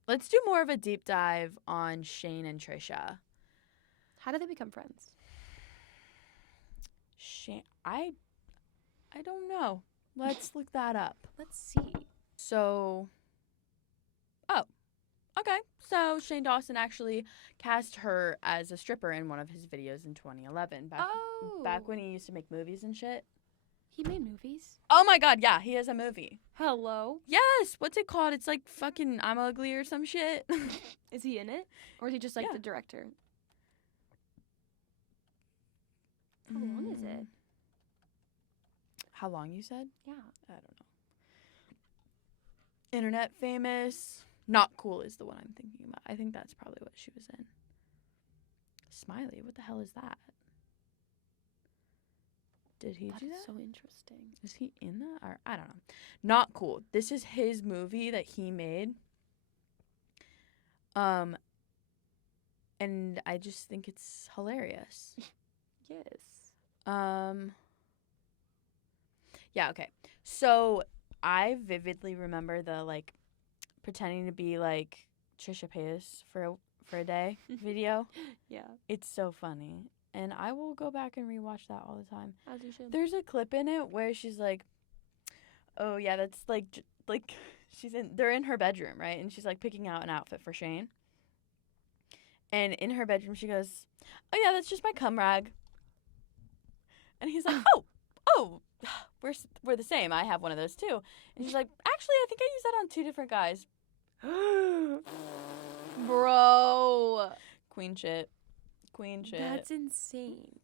Let's do more of a deep dive on Shane and Trisha. How did they become friends? Shane, I don't know. Let's look that up. Let's see. So, okay. So Shane Dawson actually cast her as a stripper in one of his videos in 2011. Back when he used to make movies and shit. He made movies. Oh my god, yeah, he has a movie. Hello. Yes, what's it called? It's like fucking I'm Ugly or some shit. Is he in it, or is he just like Yeah. the director? How long is it? How long you said? Yeah. I don't know. Internet famous. Not cool is the one I'm thinking about. I think that's probably what she was in. Smiley, what the hell is that? Did he do That is that? so interesting. Is he in that? Or I don't know. Not cool. This is his movie that he made. And I just think it's hilarious. Yes. Yeah, okay. So I vividly remember the like pretending to be like Trisha Paytas for a day video. Yeah. It's so funny. And I will go back and rewatch that all the time. As you should. There's a clip in it where she's like, oh yeah, that's like they're in her bedroom, right? And she's like picking out an outfit for Shane. And in her bedroom she goes, oh yeah, that's just my cum rag. And he's like, oh, we're the same. I have one of those too. And she's like, actually, I think I used that on two different guys. Bro. Queen shit. That's insane.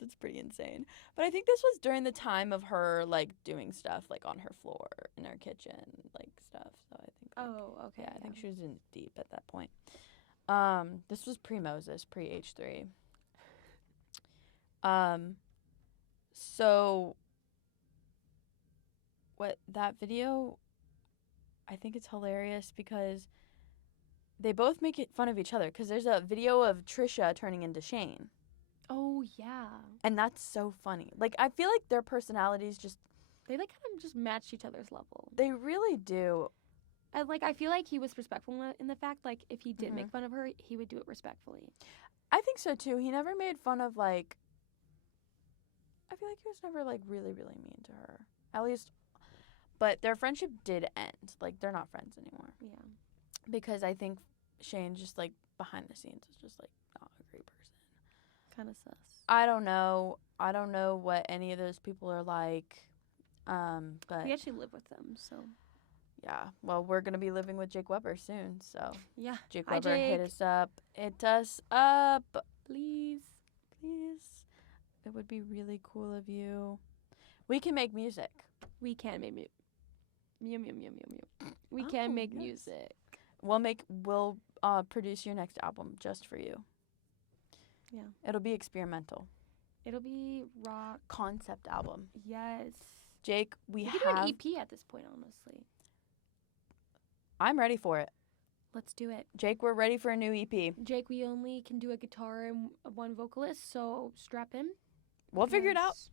That's pretty insane. But I think this was during the time of her like doing stuff like on her floor in her kitchen, like stuff. So I think Oh, okay. I think she was in deep at that point. This was pre-Moses, pre-H3. So what that video, I think it's hilarious because they both make it fun of each other because there's a video of Trisha turning into Shane. Oh, yeah. And that's so funny. Like, I feel like their personalities just, They, like, kind of just matched each other's level. they really do. And, like, I feel like he was respectful in the fact, like, if he did Mhm. make fun of her, he would do it respectfully. I think so, too. He never made fun of, like, I feel like he was never, like, really, really mean to her. At least, but their friendship did end. Like, they're not friends anymore. Yeah. Because I think Shane just, like, behind the scenes is just, like, not a great person. Kind of sus. I don't know what any of those people are like. But We actually live with them, so. yeah. Well, we're gonna be living with Jake Weber soon, so Yeah. Jake Hi, Weber, hit Jake. us up. Hit us up, Please. please. It would be really cool of you. We can make music. We can make music. We Oh, can make yes. music. We'll produce your next album just for you. Yeah. It'll be experimental. It'll be rock. Concept album. Yes. Jake, we We could have. do an EP at this point, honestly. I'm ready for it. Let's do it. Jake, we're ready for a new EP. Jake, we only can do a guitar and one vocalist, so strap in. We'll figure it out. because-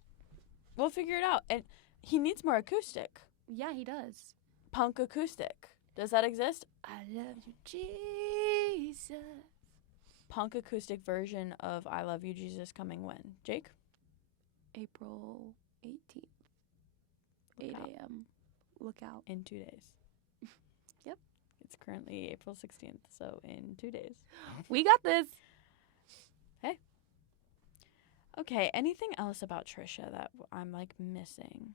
We'll figure it out. And he needs more acoustic. Yeah, he does. Punk acoustic. Does that exist? I love you, Jesus. Punk acoustic version of I Love You, Jesus coming when? Jake? April 18th, Look 8 out. a.m. Look out. In 2 days. Yep. It's currently April 16th, so in 2 days. We got this. Okay, anything else about Trisha that I'm, like, missing?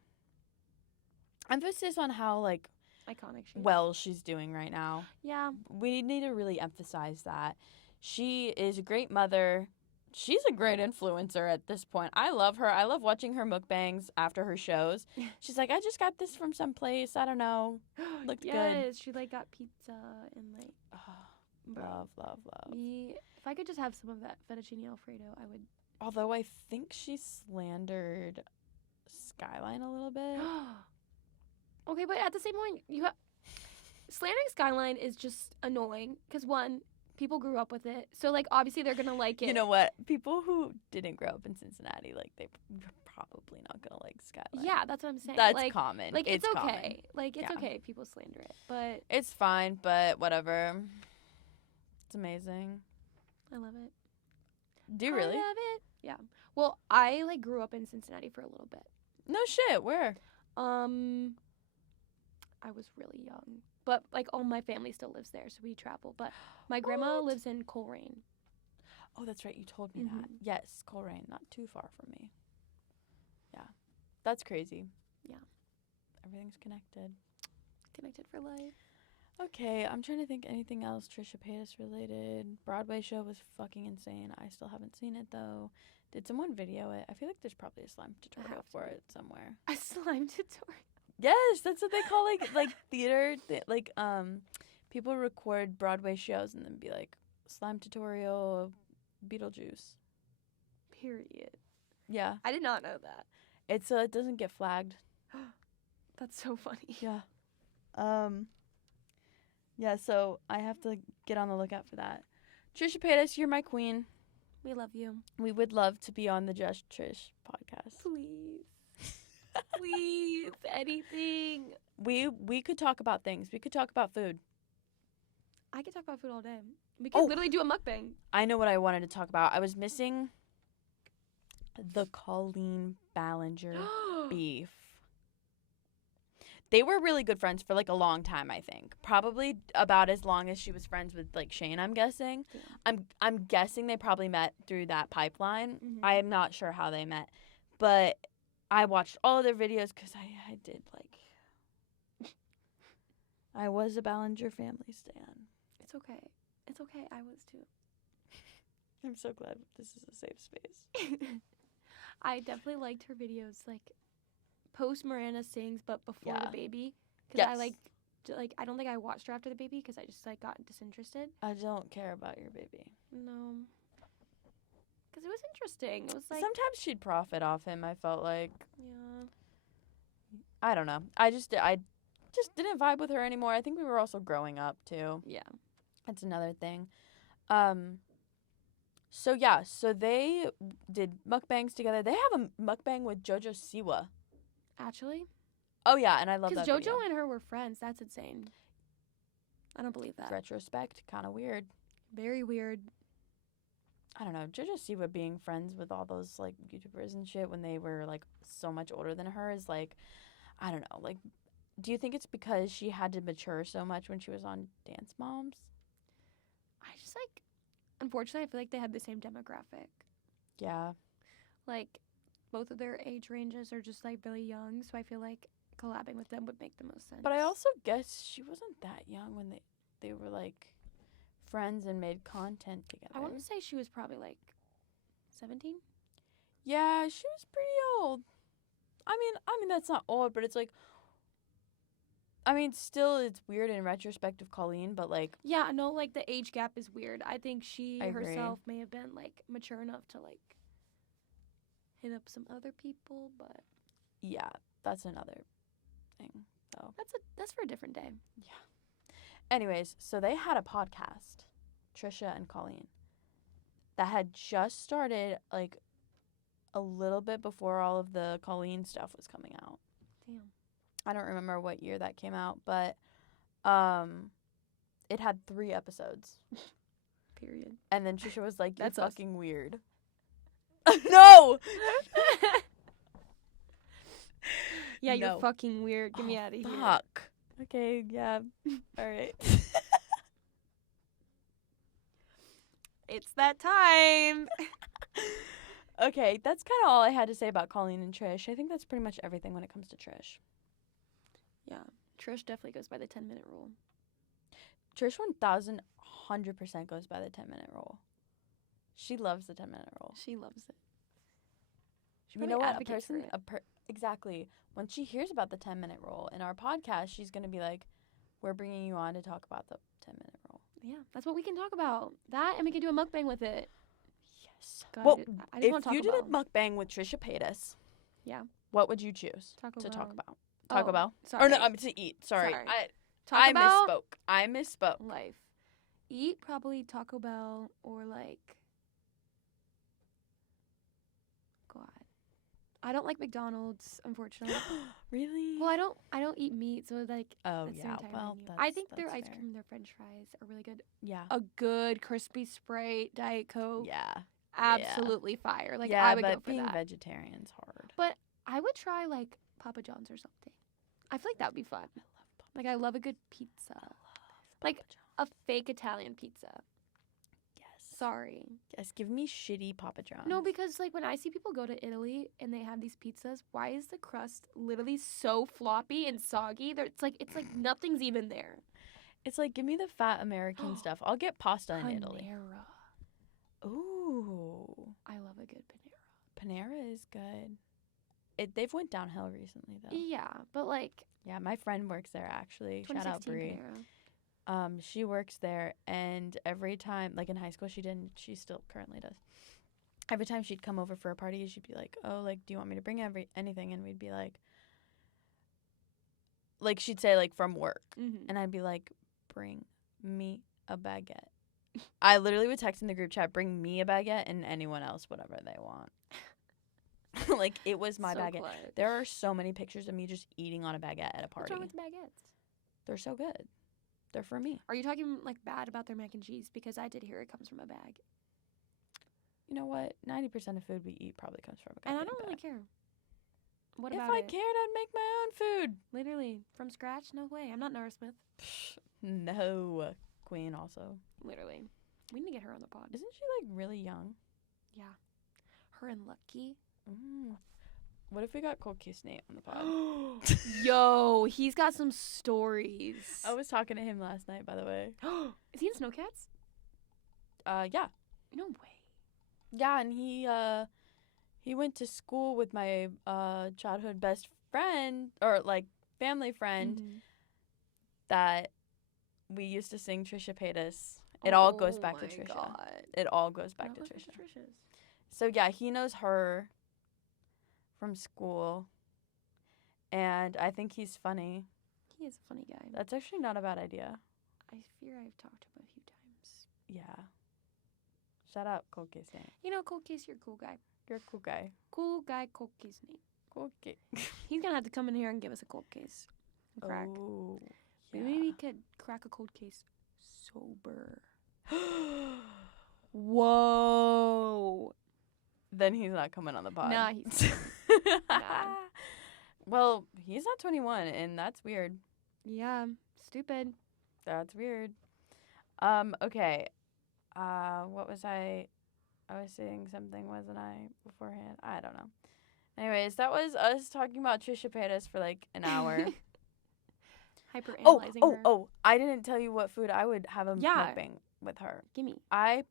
Emphasis on how, like, Iconic. She is. well she's doing right now. Yeah. We need to really emphasize that. She is a great mother. She's a great influencer at this point. I love her. I love watching her mukbangs after her shows. She's like, I just got this from someplace. I don't know. Looked good. yes, she like got pizza and like. Oh, bro, love, love, love. Me, if I could just have some of that fettuccine alfredo, I would. Although I think she slandered Skyline a little bit. Okay, but at the same point, you have slandering Skyline is just annoying because one, people grew up with it, so like obviously they're gonna like it. You know what? People who didn't grow up in Cincinnati, like, they're probably not going to like Skyline. Yeah, that's what I'm saying. That's like, common. Like it's okay. common. Like it's Yeah. okay if people slander it, but It's fine, but whatever. It's amazing. I love it. Do you really? I love it. Yeah. Well, I like grew up in Cincinnati for a little bit. No shit. Where? I was really young, but like all my family still lives there, so we travel. But my grandma What? lives in Coleraine. Oh, that's right. You told me that. Mhm. Yes, Coleraine, not too far from me. Yeah, that's crazy. Yeah. Everything's connected. Connected for life. Okay, I'm trying to think anything else Trisha Paytas related. Broadway show was fucking insane. I still haven't seen it though. Did someone video it? I feel like there's probably a slime tutorial have to for be. it somewhere. A slime tutorial. Yes, that's what they call like theater. People record Broadway shows and then be like slime tutorial of Beetlejuice. Period. Yeah, I did not know that. it's it doesn't get flagged. That's so funny. Yeah. Yeah, so I have to get on the lookout for that. Trisha Paytas, you're my queen. We love you. We would love to be on the Just Trish podcast. Please. Please. Anything. We could talk about things. We could talk about food. I could talk about food all day. We could Oh. literally do a mukbang. I know what I wanted to talk about. I was missing the Colleen Ballinger beef. They were really good friends for like a long time, I think. Probably about as long as she was friends with like Shane, I'm guessing. Yeah. I'm guessing they probably met through that pipeline. Mhm. I am not sure how they met. But I watched all of their videos cuz I did like I was a Ballinger family stan. It's okay. It's okay. I was too. I'm so glad this is a safe space. I definitely liked her videos, like post Miranda sings, but before Yeah. the baby. Because I Yes. like I don't think I watched her after the baby because I just like got disinterested. I don't care about your baby. No. Because it was interesting. It was like Sometimes she'd profit off him, I felt like. yeah. I don't know. I just didn't vibe with her anymore. I think we were also growing up too. Yeah. That's another thing. So yeah, so they did mukbangs together. They have a mukbang with JoJo Siwa. Actually? Oh yeah, and I love that Because JoJo video. and her were friends. That's insane. I don't believe that. Retrospect, kind of weird. Very weird. I don't know. JoJo Siwa being friends with all those like YouTubers and shit when they were like so much older than her is like, I don't know. Like, do you think it's because she had to mature so much when she was on Dance Moms? I just like, unfortunately, I feel like they had the same demographic. Yeah. Like, both of their age ranges are just like really young, so I feel like collabing with them would make the most sense. But I also guess she wasn't that young when they were like friends and made content together. I want to say she was probably like 17. Yeah, she was pretty old. I mean that's not old, but it's like, I mean, still it's weird in retrospect of Colleen, but like, Yeah, no, like the age gap is weird. I think she I agree. herself may have been like mature enough to like hit up some other people, but yeah, that's another thing. So that's for a different day. anyways, so they had a podcast, Trisha and Colleen, that had just started like a little bit before all of the Colleen stuff was coming out. Damn. I don't remember what year that came out, but it had 3 episodes. Period. And then Trisha was like, "You're That's us. fucking weird." No. Yeah, you're No. fucking weird. Get me out of here. Fuck. Okay, yeah. All right. It's that time. Okay, that's kind of all I had to say about Colleen and Trish. I think that's pretty much everything when it comes to Trish. Yeah, Trish definitely goes by the 10-minute rule. Trish 1,100% goes by the 10-minute rule. She loves the 10-minute rule. She loves it. She You probably know what? advocates for it. Exactly. When she hears about the 10-minute rule in our podcast, she's going to be like, "We're bringing you on to talk about the 10-minute rule." Yeah, that's what we can talk about. That, and we can do a mukbang with it. Yes. God, Well, I just if want to talk you did about a mukbang with Trisha Paytas, Yeah. what would you choose Taco to talk Bell. about? Taco Oh, Bell? sorry. Or no, to eat. Sorry. Sorry. I Taco Bell? misspoke. I misspoke. Life. Eat probably Taco Bell or like. God, I don't like McDonald's, unfortunately. Really? Well, I don't eat meat, so like. Oh, that's the yeah. entire Well, menu. I think their that's ice fair. cream and their French fries are really good. Yeah. A good crispy Sprite, Diet Coke, Yeah. absolutely fire. Like yeah, I would but go for being that. vegetarian's hard. But I would try like Papa John's or something. I feel like that would be fun. I love Papa Like I love a good pizza, like a fake Italian pizza. Yes. Sorry. Yes, give me shitty Papa John's. No, because like when I see people go to Italy and they have these pizzas, why is the crust literally so floppy and soggy? It's like nothing's even there. It's like, give me the fat American stuff. I'll get pasta in Italy. Panera. Ooh. I love a good Panera. Panera is good. They've went downhill recently, though. Yeah, but like Yeah, my friend works there, actually. Shout out 2016 Brie. Panera. She works there, and every time, like in high school, she still currently does. Every time she'd come over for a party, she'd be like, "Oh, like, do you want me to bring anything?" And we'd be like, she'd say, like, from work. Mm-hmm. And I'd be like, "Bring me a baguette." I literally would text in the group chat, "Bring me a baguette," and anyone else, whatever they want. Like, it was my baguette. Clutch. There are so many pictures of me just eating on a baguette at a What's party. wrong with baguettes? They're so good. They're for me. Are you talking like bad about their mac and cheese? Because I did hear it comes from a bag, You know what? 90% of food we eat probably comes from a and I goddamn don't really bag. care. What If about I it? cared, I'd make my own food. Literally from scratch? No way. I'm not Nora Smith. No, Queen also. Literally, we need to get her on the pod. Isn't she like really young? Yeah, her and Lucky. What if we got Cole Kisney on the pod? Yo, he's got some stories. I was talking to him last night, by the way. Is he in Snowcats? Yeah. No way. Yeah, and he went to school with my childhood best friend, or like family friend, Mhm. that we used to sing Trisha Paytas. It all goes back to my Trisha. God. It all goes back to Trisha. So yeah, he knows her from school, and I think he's funny. He is a funny guy. That's actually not a bad idea. I fear I've talked to him a few times. Yeah. Shut up, cold case Nate. You know, Cold Case, you're a cool guy. You're a cool guy. Cool guy, Cold Case Nate. Cold case. He's gonna have to come in here and give us a cold case. And crack. Oh, yeah. Maybe we could crack a cold case sober. Whoa. Then he's not coming on the pod. Nah, he's nah. Well, he's not 21, and that's weird. Yeah, stupid. That's weird. Okay. What was I was saying something, wasn't I, beforehand? I don't know. Anyways, that was us talking about Trisha Paytas for like an hour. Hyper-analyzing her. Oh, I didn't tell you what food I would have a Yeah. mukbang with her. Gimme. I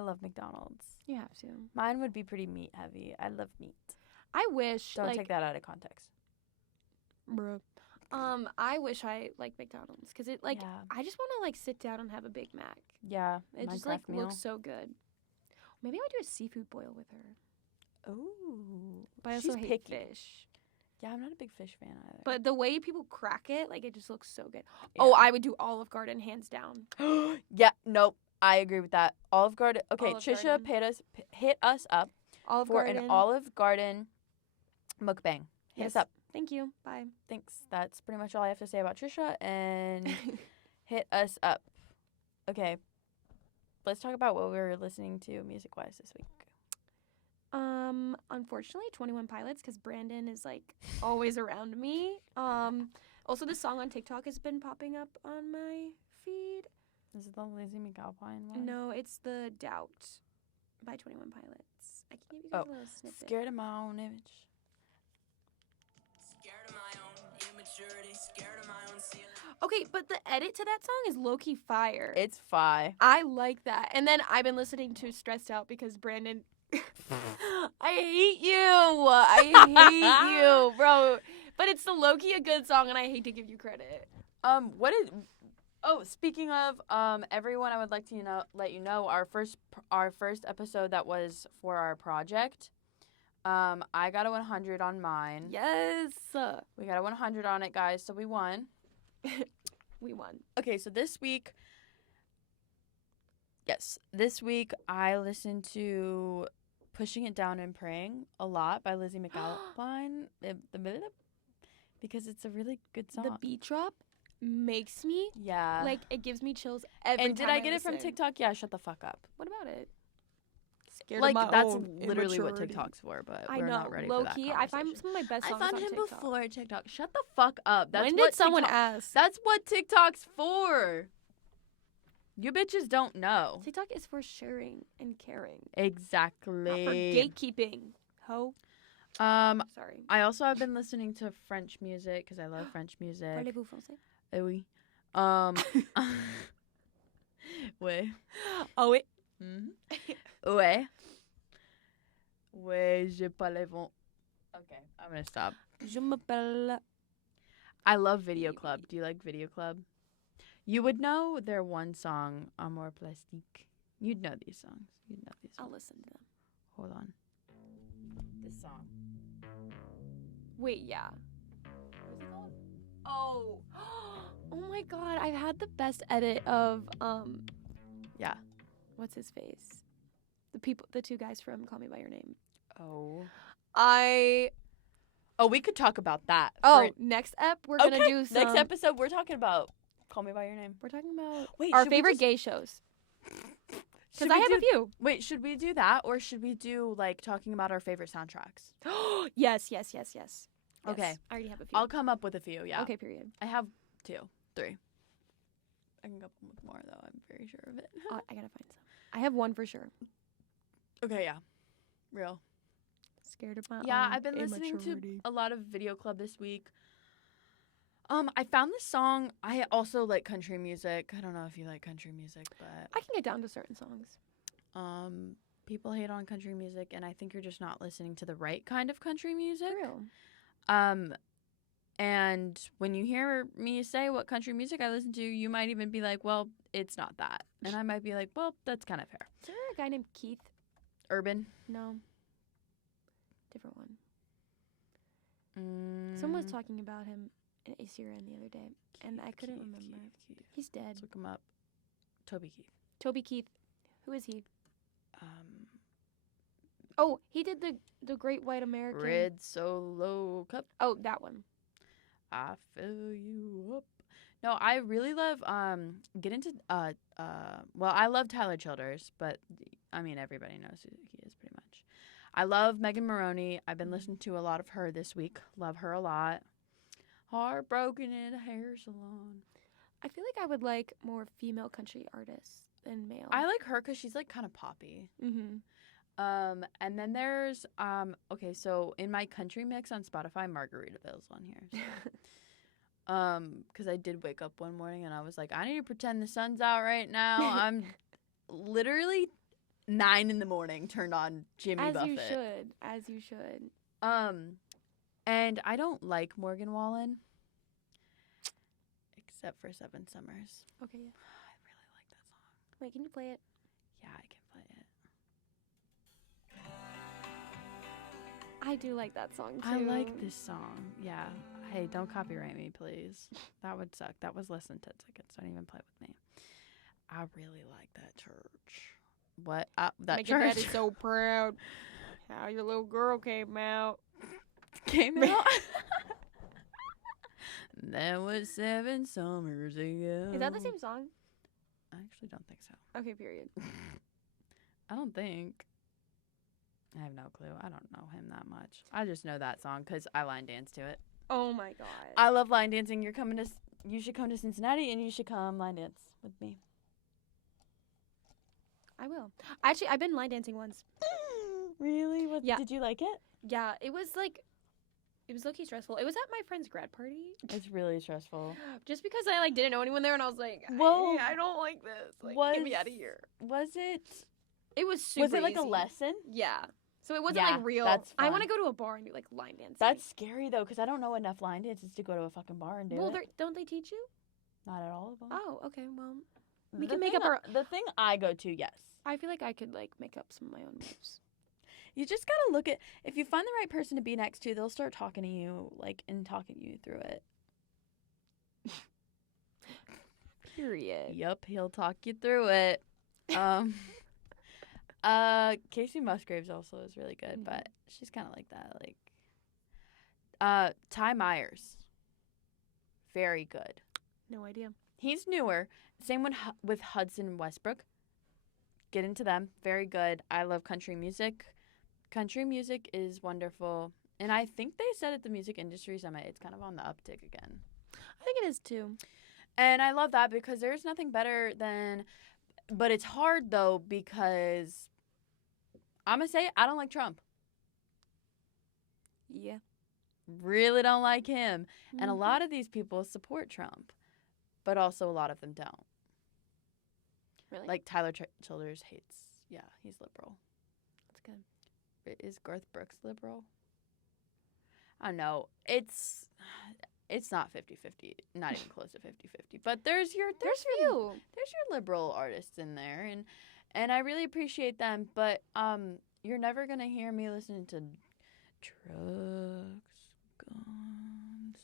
love McDonald's. You have to. Mine would be pretty meat heavy. I love meat. I wish, Don't like, take that out of context. bruh. I wish I like McDonald's because it like Yeah. I just want to like sit down and have a Big Mac. Yeah, It just like looks so good. Maybe I would do a seafood boil with her. Ooh, But I she's also hate picky. fish. Yeah, I'm not a big fish fan either. But the way people crack it, like it just looks so good. Yeah. Oh, I would do Olive Garden hands down. Yeah, nope, I agree with that. Olive Garden. Okay, Olive Trisha Garden. Paytas hit us up Olive for Garden. an Olive Garden mukbang. Hit us Yes. up. Thank you. Bye. Thanks. That's pretty much all I have to say about Trisha. And hit us up. Okay, let's talk about what we were listening to music-wise this week. Unfortunately, 21 Pilots, because Brandon is like always around me. Also the song on TikTok has been popping up on my feed. Is it the Lizzie McAlpine one? No, it's the Doubt by 21 Pilots. I can give you guys a little snippet. Scared of my own image. Scared of my own immaturity, scared of my own ceiling. Okay, but the edit to that song is low-key fire. It's fi. I like that. And then I've been listening to Stressed Out because Brandon I hate you. I hate you, bro. But it's the low-key a good song, and I hate to give you credit. What is? Oh, speaking of everyone, I would like to let you know our first episode that was for our project. I got a 100 on mine. Yes. We got a 100 on it, guys. So we won. We won. Okay, so this week I listened to Pushing It Down and Praying a lot by Lizzie McAlpine. Because it's a really good song. The beat drop makes me, Yeah. like, it gives me chills every and time did I get it from listen. TikTok? Yeah, shut the fuck up. What about it? Scared Like, of my that's own literally what immaturity. TikTok's for, but I we're know. not ready Low for that key, I find conversation. some of my best I songs found on him TikTok. before TikTok. Shut the fuck up. That's When what did someone TikTok- ask? That's what TikTok's for. You bitches don't know. TikTok is for sharing and caring, Exactly. not for gatekeeping. Ho. Sorry. I also have been listening to French music because I love French music. Parlez-vous français? Oui. Ouais. Oh, wait. Ouais. Ouais, je parle bon. Okay, I'm gonna stop. Je m'appelle. I love Video Club. Do you like Video Club? You would know their one song, Amour Plastique. You'd know these songs. I'll listen to them. Hold on. This song. Wait, yeah. What's it called? Oh. Oh my god, I've had the best edit of Yeah. what's his face? The two guys from Call Me by Your Name. Oh. Oh, we could talk about that. next ep we're gonna do some Next episode we're talking about Call Me by Your Name. We're talking about Wait, our should we favorite just- gay shows. Should Because I we have a do- few. Wait, should we do that or should we do like talking about our favorite soundtracks? Yes. Okay. Yes, I already have a few. I'll come up with a few, yeah. Okay, period. I have 2, 3. I can come up with more though, I'm very sure of it. I gotta find some. I have one for sure. Okay, yeah. Real. Scared of my Yeah, own I've been listening immaturity. to a lot of Video Club this week. I found this song. I also like country music. I don't know if you like country music, but I can get down to certain songs. people hate on country music, and I think you're just not listening to the right kind of country music. For real. And when you hear me say what country music I listen to, you might even be like, well, it's not that. And I might be like, well, that's kind of fair. Is there a guy named Keith? Urban. No. Different one. Mm, Someone was talking about him in ACRN the other day, and I couldn't remember. Keith. He's dead. Let's look him up. Toby Keith. Toby Keith. Who is he? Um, Oh, he did the Great White American. Red Solo Cup. Oh, that one. I fill you up. No, I really love get into well, I love Tyler Childers, but I mean everybody knows who he is pretty much. I love Megan Maroney. I've been listening to a lot of her this week. Love her a lot. Heartbroken in a hair salon. I feel like I would like more female country artists than male. I like her because she's like kind of poppy. Mm-hmm. And then there's okay, so in my country mix on Spotify, Margaritaville's on here. So. Because I did wake up one morning and I was like, I need to pretend the sun's out right now. I'm literally 9 a.m. turned on Jimmy Buffett. As you should. And I don't like Morgan Wallen. Except for 7 Summers. Okay, yeah. I really like that song. Wait, can you play it? Yeah, I can play it. I do like that song, too. I like this song. Yeah. Hey, don't copyright me, please. That would suck. That was less than 10 seconds. Don't even play with me. I really like that church. What? That Make your church daddy so proud. How your little girl came out. came out. That was 7 summers ago. Is that the same song? I actually don't think so. Okay, period. I don't think. I have no clue. I don't know him that much. I just know that song because I line dance to it. Oh my god. I love line dancing. You should come to Cincinnati and you should come line dance with me. I will. Actually, I've been line dancing once. Really? What? Yeah. Did you like it? Yeah, it was low-key stressful. It was at my friend's grad party. It's really stressful. Just because I didn't know anyone there and I was like, Well, I don't like this. Like, get me out of here. Was it? It was super Was it like a easy. lesson? Yeah. So it wasn't Yeah, like real. that's I fun. want to go to a bar and do like line dancing. That's scary though, because I don't know enough line dances to go to a fucking bar and do well, it. don't they teach you? Not at all of them. Oh, okay. Well, we can make up our. The thing I go to, yes. I feel like I could like make up some of my own moves. You just gotta look at, if you find the right person to be next to, they'll start talking to you, like, and talking you through it. Period. Yup, he'll talk you through it. Casey Musgraves also is really good, but she's kind of like that. Like, Ty Myers, very good. No idea. He's newer. Same with Hudson Westbrook. Get into them. Very good. I love country music. Country music is wonderful. And I think they said at the Music Industry Summit it's kind of on the uptick again. I think it is too. And I love that because there's nothing better than... But it's hard, though, because I'm going to say it, I don't like Trump. Yeah. Really don't like him. And a lot of these people support Trump. But also a lot of them don't. Really? Like Tyler Childers hates... Yeah, he's liberal. That's good. Is Garth Brooks liberal? I don't know. It's not 50-50. Not even close to 50-50. But there's your liberal artists in there, and I really appreciate them. But you're never gonna hear me listening to trucks, guns,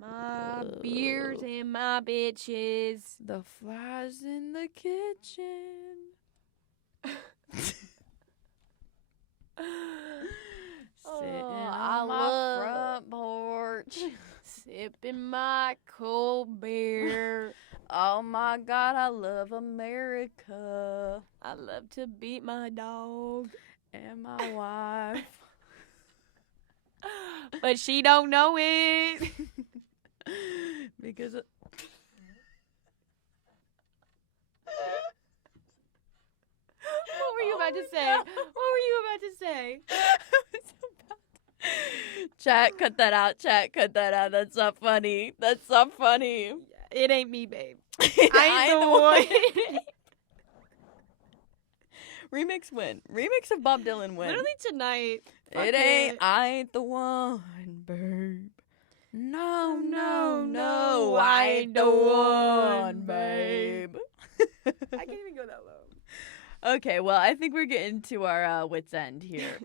My beers and my bitches. the flies in the kitchen. Sitting on my front porch. Sipping my cold beer. Oh my God, I love America. I love to beat my dog. And my wife. But she don't know it. Because... What were you about to say? What were you about to say? Chat, cut that out. Chat, cut that out. That's not funny. That's not funny. It ain't me, babe. I ain't the one. Remix win. Remix of Bob Dylan win. Literally tonight. I ain't the one, babe. No, I ain't the one, babe. I can't even go that low. Okay, well, I think we're getting to our wit's end here.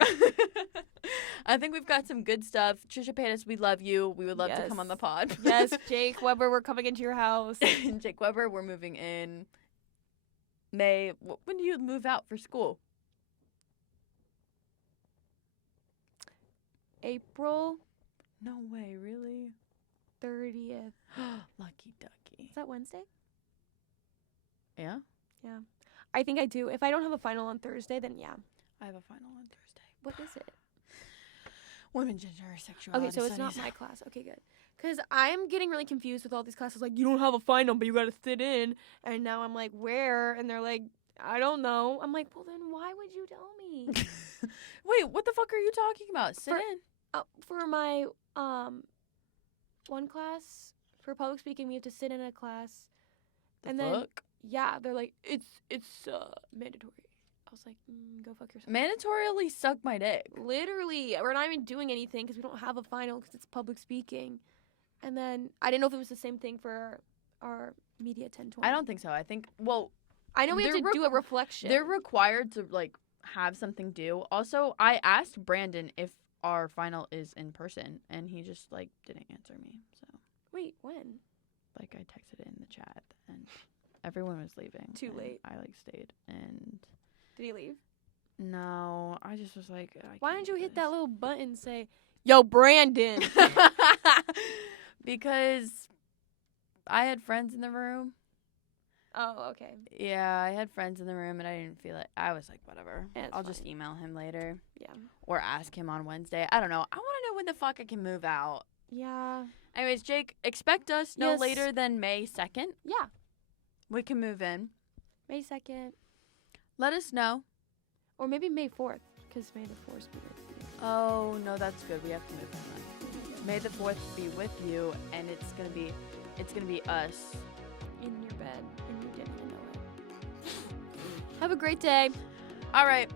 I think we've got some good stuff. Trisha Paytas, we love you. We would love to come on the pod. Yes, Jake Weber, we're coming into your house. Jake Weber, we're moving in May. When do you move out for school? April No way, really? 30th. Lucky ducky. Is that Wednesday? Yeah? Yeah. I think I do. If I don't have a final on Thursday, then yeah. I have a final on Thursday. What is it? Women, gender, sexuality Okay, so it's not studies. my class. Okay, good. Because I'm getting really confused with all these classes. Like, you don't have a final, but you got to sit in. And now I'm like, where? And they're like, I don't know. I'm like, well, then why would you tell me? Wait, what the fuck are you talking about? Sit For- in. For my one class, for public speaking, we have to sit in a class. And then, yeah, they're like, it's mandatory. I was like, go fuck yourself. Mandatorily suck my dick. Literally, we're not even doing anything because we don't have a final because it's public speaking. And then I didn't know if it was the same thing for our media 1020. I don't think so. I think, well, I know we have they're to do a reflection. they're required to, like, have something due. Also, I asked Brandon if our final is in person, and he just, like, didn't answer me. So, Wait, when? like, I texted it in the chat, and everyone was leaving. Too and late. I, like, stayed, and Did he leave? no, I just was like, Why didn't you hit that little button and say, yo, Brandon? Because I had friends in the room. Oh, okay. Yeah, I had friends in the room, and I didn't feel it. I was like, whatever. Yeah, it's I'll just fine. email him later. Yeah. Or ask him on Wednesday. I don't know. I want to know when the fuck I can move out. Yeah. Anyways, Jake, expect us no Yes. later than May 2nd. Yeah. We can move in. May 2nd. Let us know. Or maybe May 4th, because May the 4th be with you. Oh, no, that's good. We have to move in then. May the 4th be with you, and it's gonna be us. In your bed, and you didn't even know it. Have a great day. All right.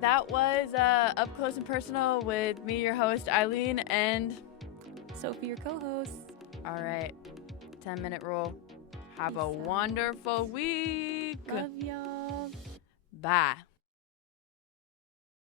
That was Up Close and Personal with me, your host, Eileen, and Sophie, your co-host. all right, 10-minute rule. Have Peace a out. wonderful week. Love y'all. Bye.